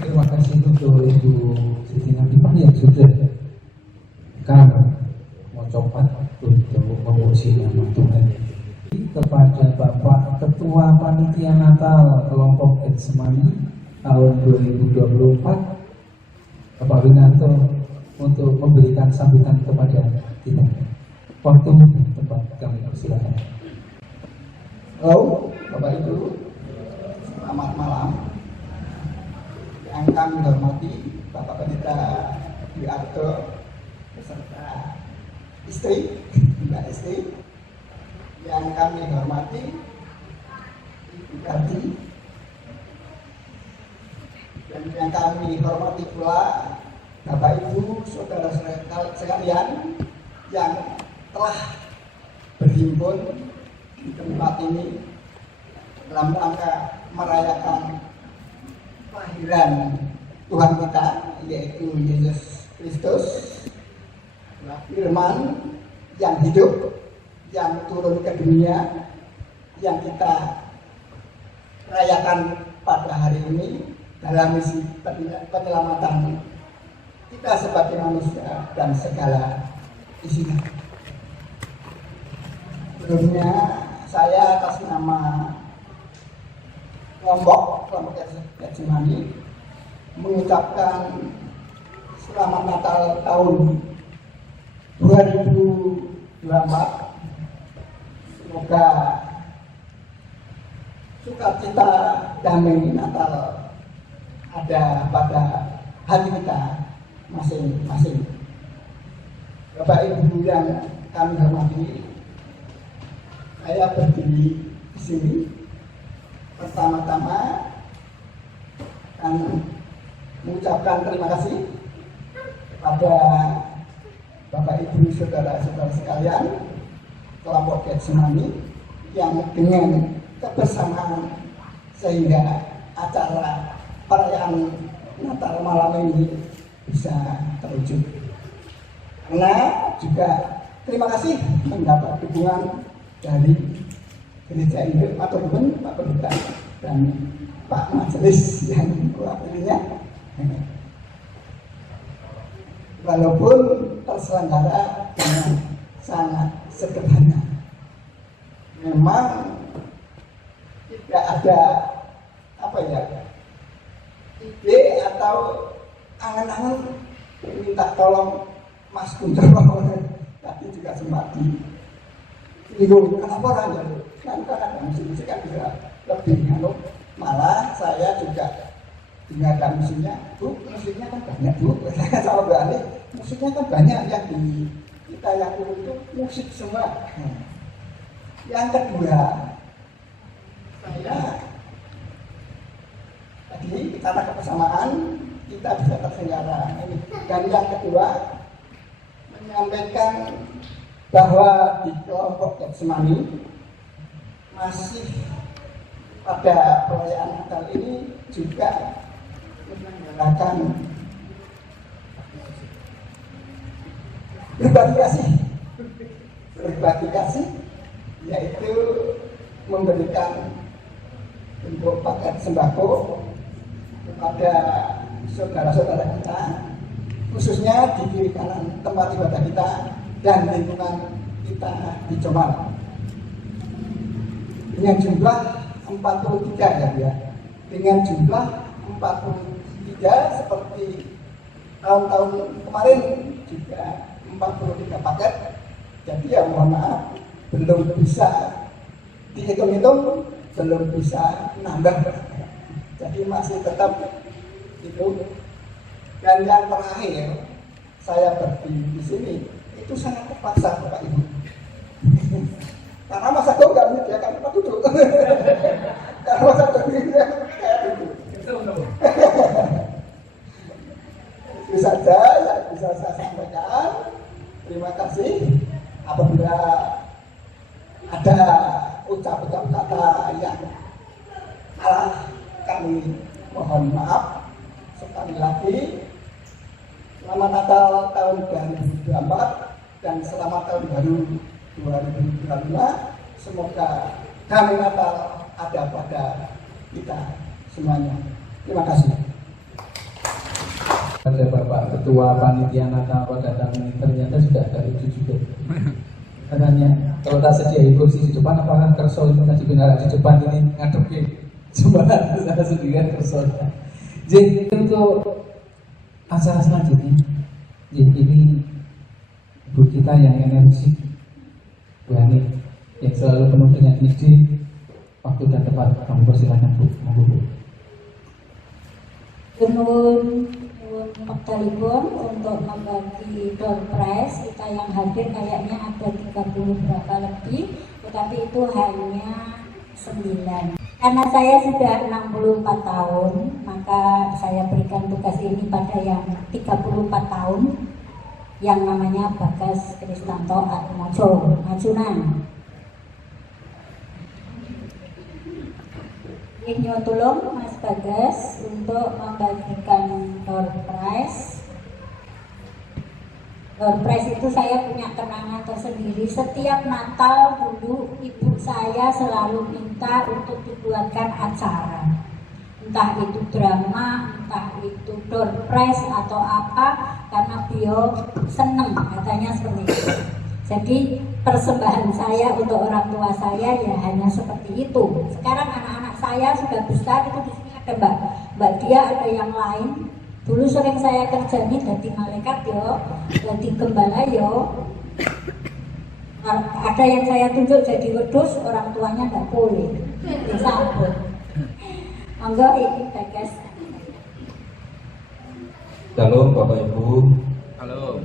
Terima kasih untuk Ibu Siti Nabipah yang sudah mau coba untuk memuji nama Tuhan. Kepada Bapak Ketua Panitia Natal Kelompok Getsemani tahun 2024, Bapak Winarto, untuk memberikan sambutan kepada kita. Waktu dan tempat kami persilakan. Halo Bapak Ibu, selamat malam. Yang kami hormati Bapak Pendeta Wiarto beserta istri, Mbak Istri. Yang kami hormati Ibu Karti, dan yang kami hormati pula Bapak Ibu, saudara-saudara sekalian yang telah berhimpun di tempat ini dalam rangka merayakan kelahiran Tuhan kita, yaitu Yesus Kristus, Firman yang hidup, yang turun ke dunia, yang kita rayakan pada hari ini dalam misi penyelamatan kita sebagai manusia dan segala isinya. Sebelumnya saya atas nama kelompok Getsemani mengucapkan selamat Natal tahun 2024. Semoga sukacita damai Natal ada pada hati kita masing-masing. Bapak Ibu yang kami hormati, saya berdiri di sini pertama-tama dan mengucapkan terima kasih kepada Bapak Ibu saudara-saudara sekalian kelompok Getsemani yang dengan kebersamaan sehingga acara perayaan Natal malam ini bisa terwujud. Karena juga terima kasih mendapat dukungan dari gereja induk ataupun Pak Pendeta dan Pak Majelis yang mewakilinya. Walaupun terselenggara dengan sangat sederhana, memang tidak ada ide atau angan-angan minta tolong Mas Kuntoro tadi juga sempat disinggung, kenapa orang ya kan ada musik kan bisa lebih malah saya juga dengarkan musiknya, Bu, musiknya kan banyak, Bu. Saya sama berani, musiknya kan banyak yang di kita yang itu musik semua. Yang kedua, saya tadi karena kebersamaan kita bisa terselenggara ini. Dan yang kedua, menyampaikan bahwa di kelompok Getsemani masih pada perayaan Natal ini juga menyelenggarakan berbagi kasih, yaitu memberikan bentuk paket sembako kepada saudara-saudara kita, khususnya di kiri kanan tempat ibadah kita dan lingkungan kita di Jombang, dengan jumlah 43 ya, dengan jumlah 43 seperti tahun-tahun kemarin juga 43 paket. Jadi ya mohon maaf, belum bisa dihitung-hitung, belum bisa nambah. Jadi masih tetap itu. Dan yang terakhir, saya berdiri di sini itu sangat terpaksa Bapak Ibu. Karena masa kau nggak menyediakan tempat duduk. Karena masa berdiri kayak duduk. Itu saja yang bisa saya sampaikan. Terima kasih. Apabila ada ucap-ucap kata yang salah, kami mohon maaf. Sekali lagi, selamat Natal tahun 2024 dan selamat tahun baru 2025. Semoga damai Natal ada pada kita semuanya. Terima kasih. Pada Bapak Ketua Panitia Natal pada tahun ini ternyata sudah ada lucu juga. Katanya kalau tak sediain kursi di depan, apakah kerso itu tadi benar di depan ini ngadepi cuma saya sendirian kersonya. Jadi untuk acara selanjutnya, jadi ini ibu kita yang energi, Bu Hani, yang selalu penuh dengan ide, waktu dan tempat. Kami persilakan Bu. Menurut Pektalipun untuk membagi door prize, kita yang hadir kayaknya ada 30 berapa lebih, tetapi itu hanya 9. Karena saya sudah 64 tahun, maka saya berikan tugas ini pada yang 34 tahun, yang namanya Bagas Kristanto Atmojo Majunan. Inyo tolong Mas Bagas untuk membagikan door prize. Door prize itu saya punya kenangan tersendiri. Setiap Natal dulu ibu saya selalu minta untuk dibuatkan acara. Entah itu drama, entah itu door prize atau apa, karena beliau seneng katanya seperti itu. Jadi persembahan saya untuk orang tua saya ya hanya seperti itu. Sekarang anak-anak saya sudah besar, itu di sini ada Mbak Dia, ada yang lain. Dulu sering saya kerjani jadi malaikat yo, jadi gembala yo. Ada yang saya tunjuk jadi wedus, orang tuanya nggak boleh disambut. Monggo ini Bagas. Halo Bapak Ibu. Halo.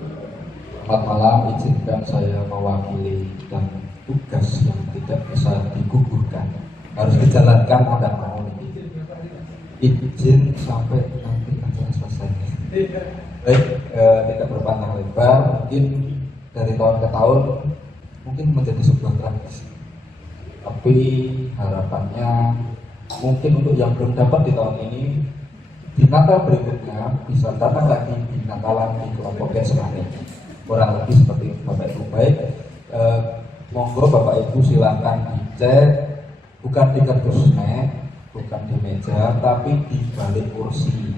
Selamat malam, izinkan saya mewakili dan tugas yang tidak bisa digugurkan harus dijalankan pada malam ini. Izin sampai nanti acara selesai. Baik, tidak berpanjang lebar, mungkin dari tahun ke tahun mungkin menjadi sebuah tradisi. Tapi harapannya mungkin untuk yang belum dapat di tahun ini, di Natal berikutnya bisa datang lagi di Natalan di kelompok Getsemani. Kurang lebih seperti itu Bapak Ibu. Baik, monggo Bapak Ibu silakan dicek, bukan di kertas snack, bukan di meja, tapi di balik kursi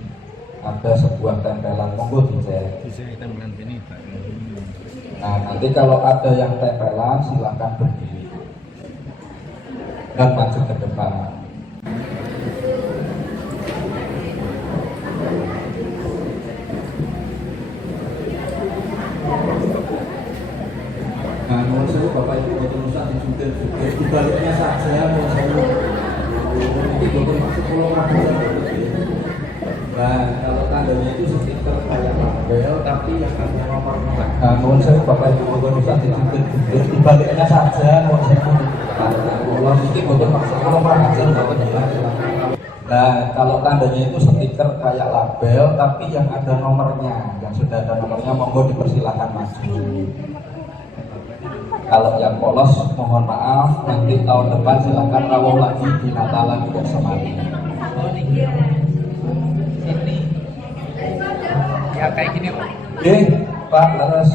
ada sebuah tempelan, monggo dicek. Nah, nanti kalau ada yang tempelan silakan berdiri dan maju ke depan. Nah, menurut saya Bapak Ibu betul usah dijungkir dibaliknya saja, menurut saya nanti betul maksud pulau Rabuan. Nah, kalau tandanya itu stiker kayak label, tapi yang ada nomor-nomor. Nah, menurut saya Bapak Ibu betul usah dijungkir dibaliknya saja, menurut saya pulau ini betul maksud pulau Rabuan. Nah, kalau tandanya itu stiker kayak label, tapi yang ada nomornya, yang sudah ada nomornya, monggo dipersilakan maju. Kalau yang polos, mohon maaf, nanti tahun depan silakan rawuh lagi di Natalan juga Semani. Ya kayak gini Pak. Oke, Pak Laras,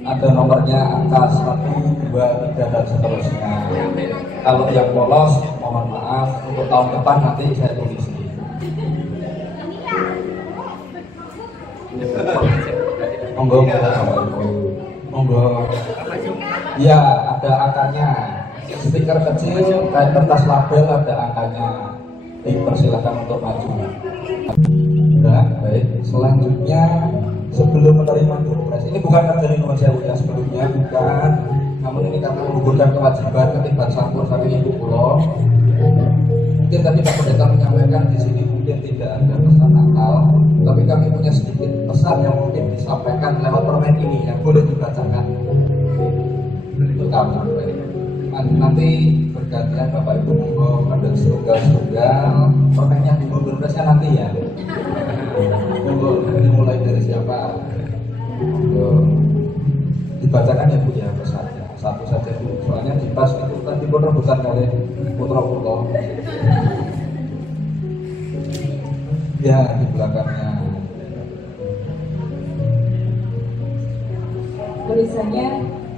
ada nomornya angka 1, 2, 3 dan seterusnya. Kalau yang polos, mohon maaf, untuk tahun depan nanti saya tulis. Monggo, monggo. Ya, ada angkanya. Stiker kecil, kayak kertas label ada angkanya. Dipersilakan untuk maju. Nah, baik. Selanjutnya, sebelum menerima dompet, ini bukan dari nomor saya ya sebelumnya, bukan. Namun ini karena menggugurkan kewajiban ketiban sampur sampai ibu pulau. Mungkin tadi Pak Pendeta menyampaikan di sini mungkin tidak ada pesan Natal, tapi kami punya sedikit pesan yang mungkin disampaikan lewat permen ini yang boleh dibacakan untuk kami. Nanti bergantian Bapak Ibu monggo pada tunggal-tunggal permennya di dompetnya nanti ya. Monggo mulai dari siapa? Monggo dibacakan ya Bu ya pesannya. Satu saja Bu, soalnya di pas itu tadi pun rebutan kali putra pulau. Ya di belakangnya. Tulisannya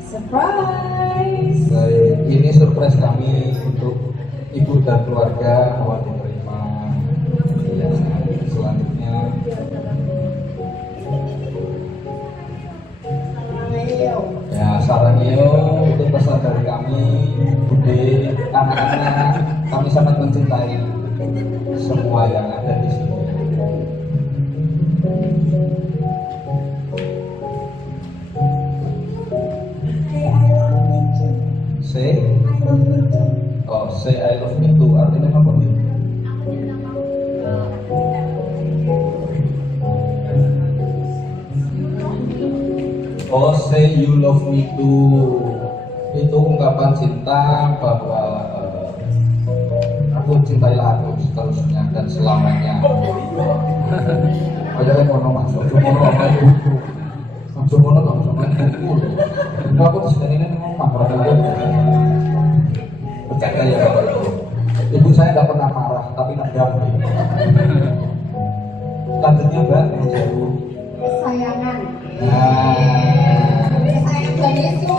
surprise. Baik, ini surprise kami untuk ibu dan keluarga, mohon diterima. Ya, selanjutnya. Ya, sarangio itu pesan dari kami, Bude, anak-anak, kami sangat mencintai semua yang ada di sini. Say, oh, say I love me too, artinya apa nih? Oh, say you love me too. Itu ungkapan cinta bahwa aku cintailah aku seterusnya dan selamanya. Aja yang mau masuk, cuma mau apa itu? Cuma mau nggak sama buku. Aku tuh sebenarnya ini ngomong bercanda ya Bapak Ibu. Ibu saya nggak pernah marah tapi nendang. Lanjutnya Mbak, yang jauh. Kesayangan. Nah, Kesayangan Tuhan Yesus.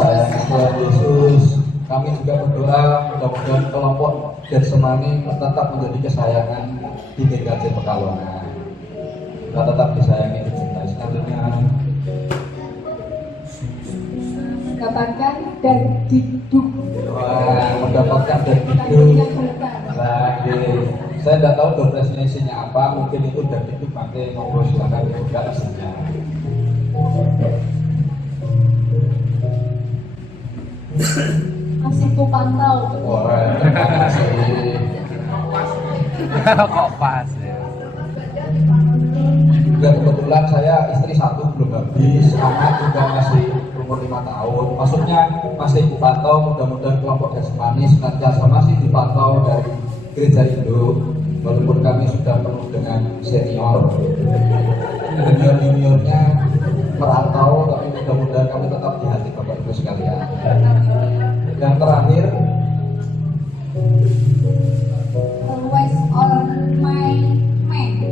kesayangan Tuhan Yesus. Kami juga berdoa mudah-mudahan kelompok Getsemani tetap menjadi kesayangan di GKJ Pekalongan. Kita tetap disayangi, dicintai. Selanjutnya Mendapatkan dan hidup. mendapatkan dan hidup. Lagi, saya tidak tahu dopresnya isinya apa. Mungkin itu dan hidup, pakai ngobrol silakan dibuka isinya. Masih ku pantau. Wah, terima kasih. Kok pas ya? Juga kebetulan saya istri satu belum habis, anak juga masih umur 5 tahun. Maksudnya masih dipantau, mudah-mudahan kelompok Getsemani senantiasa masih dipantau dari Gereja Indo. Walaupun kami sudah penuh dengan senior, junior-juniornya merantau, tapi mudah-mudahan kami tetap di hati Bapak Ibu sekalian. Yang terakhir, Always on my mind.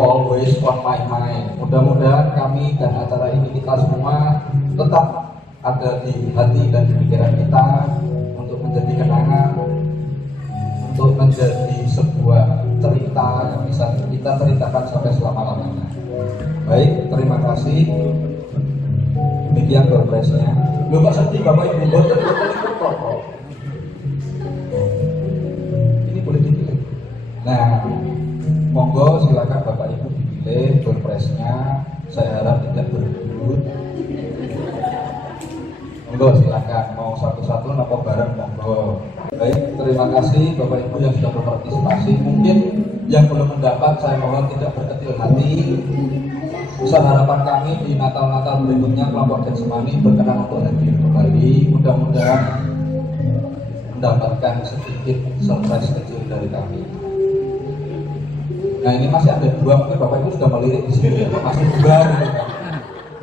always on my mind. Mudah-mudahan kami dan acara ini kita semua tetap ada di hati dan di pikiran kita untuk menjadi kenangan, untuk menjadi sebuah cerita yang bisa kita ceritakan sampai selama-lamanya. Baik, terima kasih. Demikian dopresnya. Lu Pak sedih Bapak Ibu, boten ikut kok. Ini boleh dipilih. Nah, monggo silakan Bapak Ibu dipilih dopresnya. Saya harap tidak berebut. Monggo silakan, mau satu-satu atau bareng monggo. Baik, terima kasih Bapak Ibu yang sudah berpartisipasi. Mungkin yang belum mendapat, saya mohon tidak berkecil hati. Besar harapan kami di Natal-Natal berikutnya kelompok Getsemani berkenan untuk hadir kembali. Mudah-mudahan mendapatkan sedikit surprise kecil dari kami. Nah, ini masih ada 2, mungkin Bapak Ibu sudah melirik di sini, masih 2 gitu kan.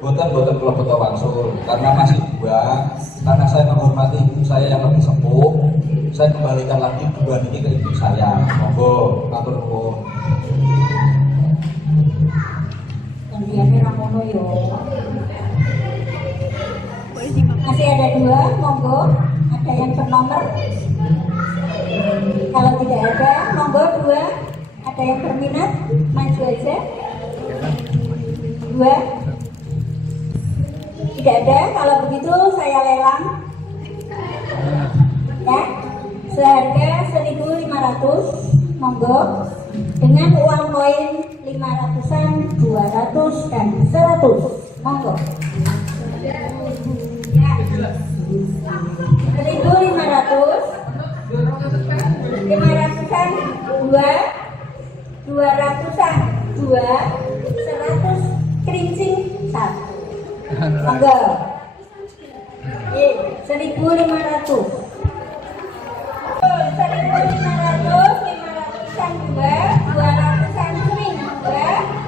Boten kalau betul wangsul, karena masih 2. Karena saya menghormati ibu saya yang lebih sepuh, saya kembalikan lagi 2 ini ke ibu saya. Monggo, matur nuwun. Kemudiannya Ramono yo. Masih ada 2, monggo. Ada yang bernomor. Kalau tidak ada, monggo 2. Ada yang berminat, maju aja. 2. Tidak ada, kalau begitu saya lelang. Ya, seharga 1.500, monggo. Dengan uang koin 500-an, 200 dan 100, monggo. Ya, 1.500, 500-an 2, 200-an 2, 100 kerincing 1. Monggo. 1.500. 500-an 2, 200-an kering 2, 101.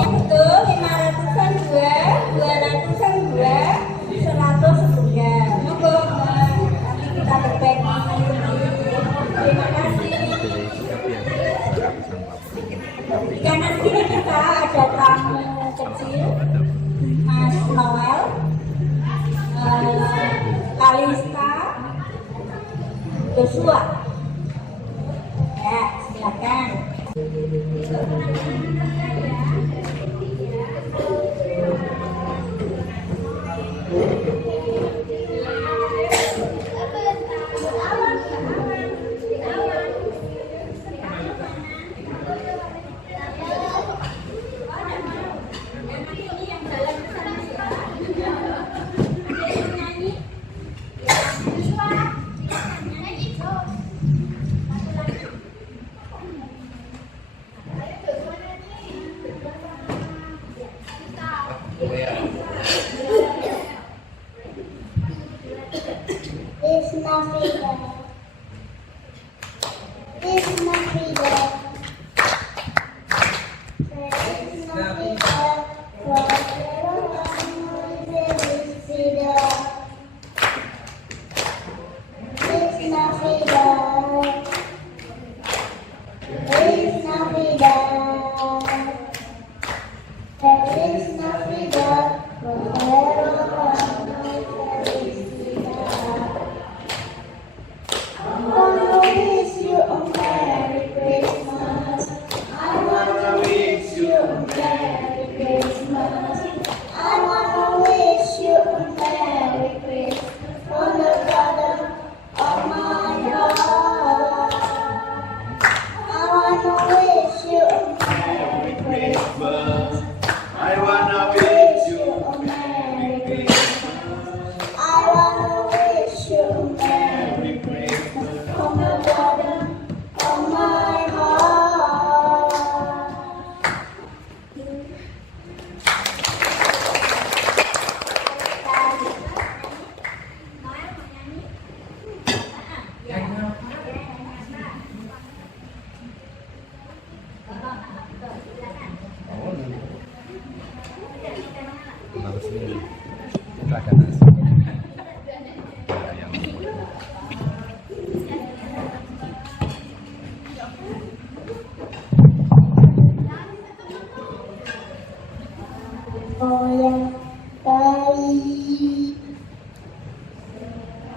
Betul, 500-an 2, 200-an 2, 100 sudah. Monggo, nanti kita berbagi. Terima kasih. Di kanan kiri kita ada tamu kecil, Mas Noel, Kalista, Joshua. Ya, silakan.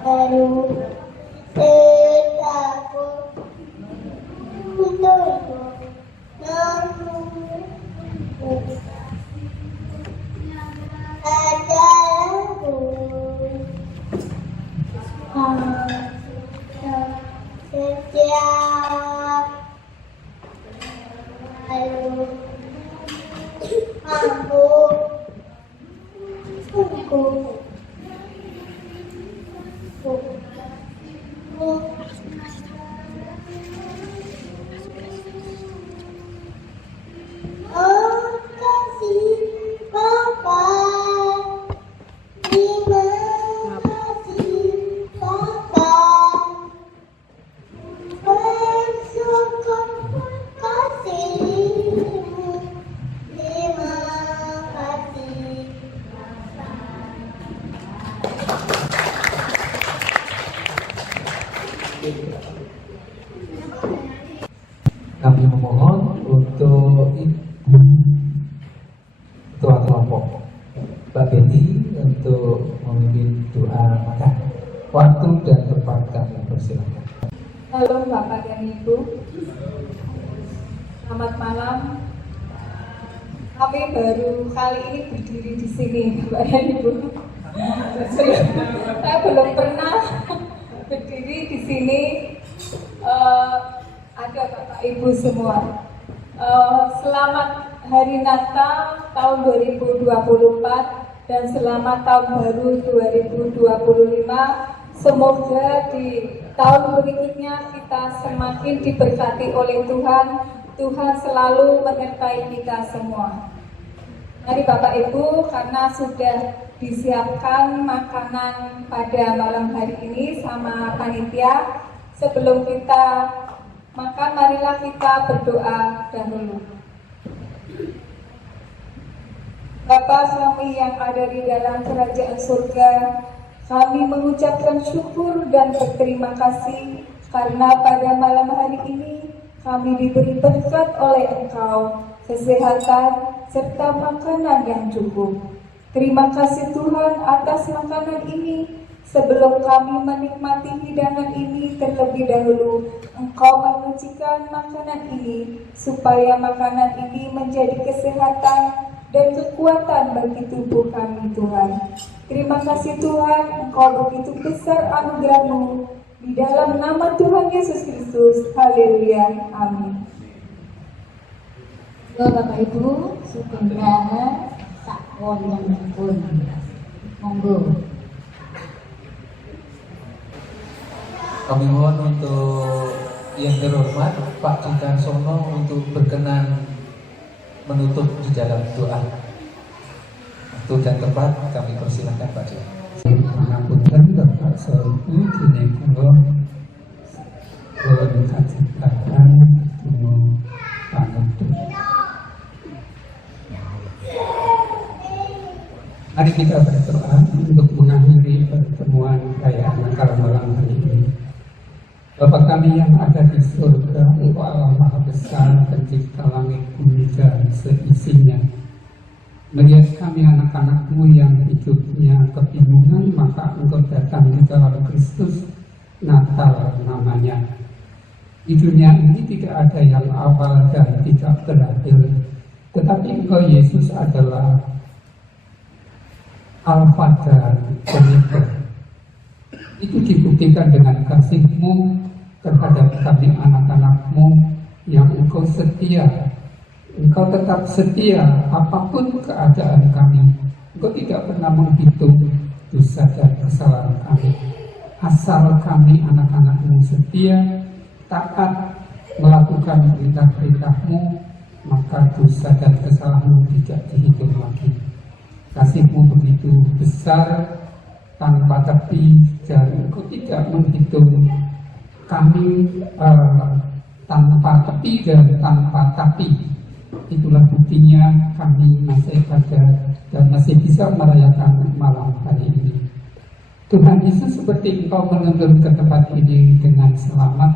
baru setaku untukku namun adalah setiap lalu mampu oh kasih Bapa, terima kasih Bapa, bersyukur kasih-Mu, terima kasih Bapa. Kami memohon untuk Ibu Ketua Kelompok Mbak Betty untuk memimpin doa makan. Waktu dan tempat kami persilakan. Halo Bapak dan Ibu, selamat malam. Kami baru kali ini berdiri di sini, Bapak dan Ibu. Saya belum pernah berdiri di sini. Ada Bapak Ibu semua. Selamat Hari Natal tahun 2024 dan selamat tahun baru 2025. Semoga di tahun berikutnya kita semakin diberkati oleh Tuhan. Tuhan selalu menyertai kita semua. Mari Bapak Ibu, karena sudah disiapkan makanan pada malam hari ini sama panitia, sebelum kita makan, marilah kita berdoa dahulu. Bapa kami yang ada di dalam kerajaan surga, kami mengucapkan syukur dan berterima kasih karena pada malam hari ini kami diberi berkat oleh Engkau, kesehatan serta makanan yang cukup. Terima kasih Tuhan atas makanan ini. Sebelum kami menikmati hidangan ini, terlebih dahulu Engkau menyucikan makanan ini supaya makanan ini menjadi kesehatan dan kekuatan bagi tubuh kami Tuhan. Terima kasih Tuhan, Engkau begitu besar anugerah-Mu. Di dalam nama Tuhan Yesus Kristus, haleluya, amin. Bapak Ibu, sebenarnya sakon yang pun monggo. Kami mohon untuk yang terhormat Pak Jikansono untuk berkenan menutup di dalam doa. Waktu dan tempat kami persilakan Pak Jikan. Pangapunten Bapak Saudara dene kula kacikan ketemu panutup. Mari kita berdoa untuk mengakhiri pertemuan perayaan Natal malam hari ini. Bapa kami yang ada di surga, Engkau Allah Maha Besar, pencipta langit bumi dan seisinya. Melihat kami anak-anak-Mu yang hidupnya kebingungan, maka Engkau datang di dalam Kristus, Natal namanya. Di dunia ini tidak ada yang awal dan tidak berakhir, tetapi Engkau Yesus adalah Alfa dan Omega. Itu dibuktikan dengan kasih-Mu terhadap kami anak-anak-Mu yang Engkau setia. Engkau tetap setia apapun keadaan kami. Engkau tidak pernah menghitung dosa dan kesalahan kami. Asal kami anak-anak-Mu setia, taat, melakukan perintah-perintah-Mu, maka dosa dan kesalahan-Mu tidak dihitung lagi. Kasih-Mu begitu besar, tanpa tepi, dan Engkau tidak menghitung kami tanpa tepi dan tanpa tapi. Itulah buktinya kami masih ada dan masih bisa merayakan malam hari ini. Tuhan Yesus, seperti Engkau menuntun ke tempat ini dengan selamat,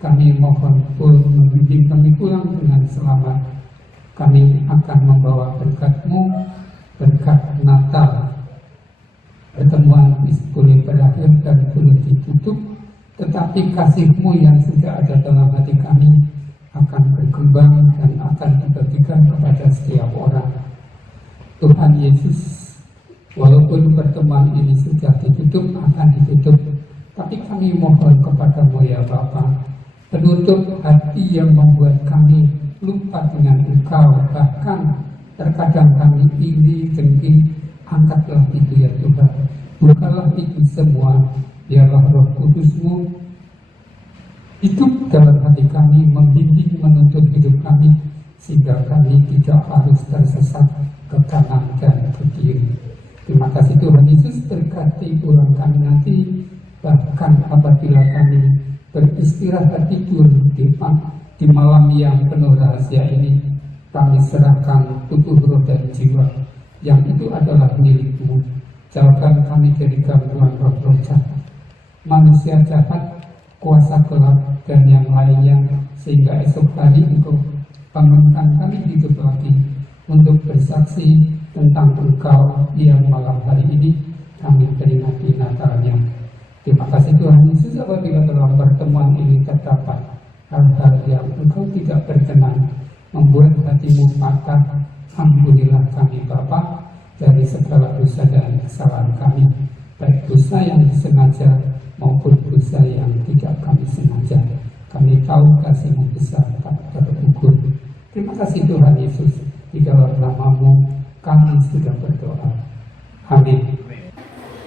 kami mohon pun membimbing kami pulang dengan selamat. Kami akan membawa berkat-Mu, berkat Natal pertemuan boleh berakhir dan boleh ditutup, tetapi kasih-Mu yang sudah ada dalam hati kami akan berkembang dan akan dibagikan kepada setiap orang. Tuhan Yesus, walaupun pertemuan ini sudah ditutup, akan ditutup, tapi kami mohon kepada-Mu ya Bapa, penutup hati yang membuat kami lupa dengan Engkau, bahkan terkadang kami iri, dengki, angkatlah itu ya Tuhan, bukalah itu semua, biarlah Roh Kudus-Mu hidup dalam hati kami, membimbing, menuntut hidup kami, sehingga kami tidak harus tersesat ke kanan dan ke kiri. Terima kasih Tuhan Yesus, berkati orang kami nanti, bahkan apabila kami beristirahat tidur di malam yang penuh rahasia ini, kami serahkan tubuh, roh, dan jiwa yang itu adalah milik-Mu. Jauhkan kami dari gangguan roh-roh jahat, manusia jahat, kuasa gelap, dan yang lainnya, sehingga esok hari Engkau bangunkan kami hidup lagi untuk bersaksi tentang Engkau yang malam hari ini kami peringati Natalnya. Terima kasih Tuhan Yesus, apabila dalam pertemuan ini terdapat hal-hal yang Engkau tidak berkenan, membuat hati-Mu patah, ampunilah kami Bapa dari segala dosa dan kesalahan kami, baik dosa yang disengaja maupun dosa yang tidak kami sengaja. Kami tahu kasih-Mu besar tak terukur. Terima kasih Tuhan Yesus, di dalam nama-Mu kami sudah berdoa. Amin.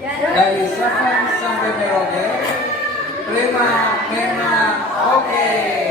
Dari Sabang sampai Merauke, prima, memang oke.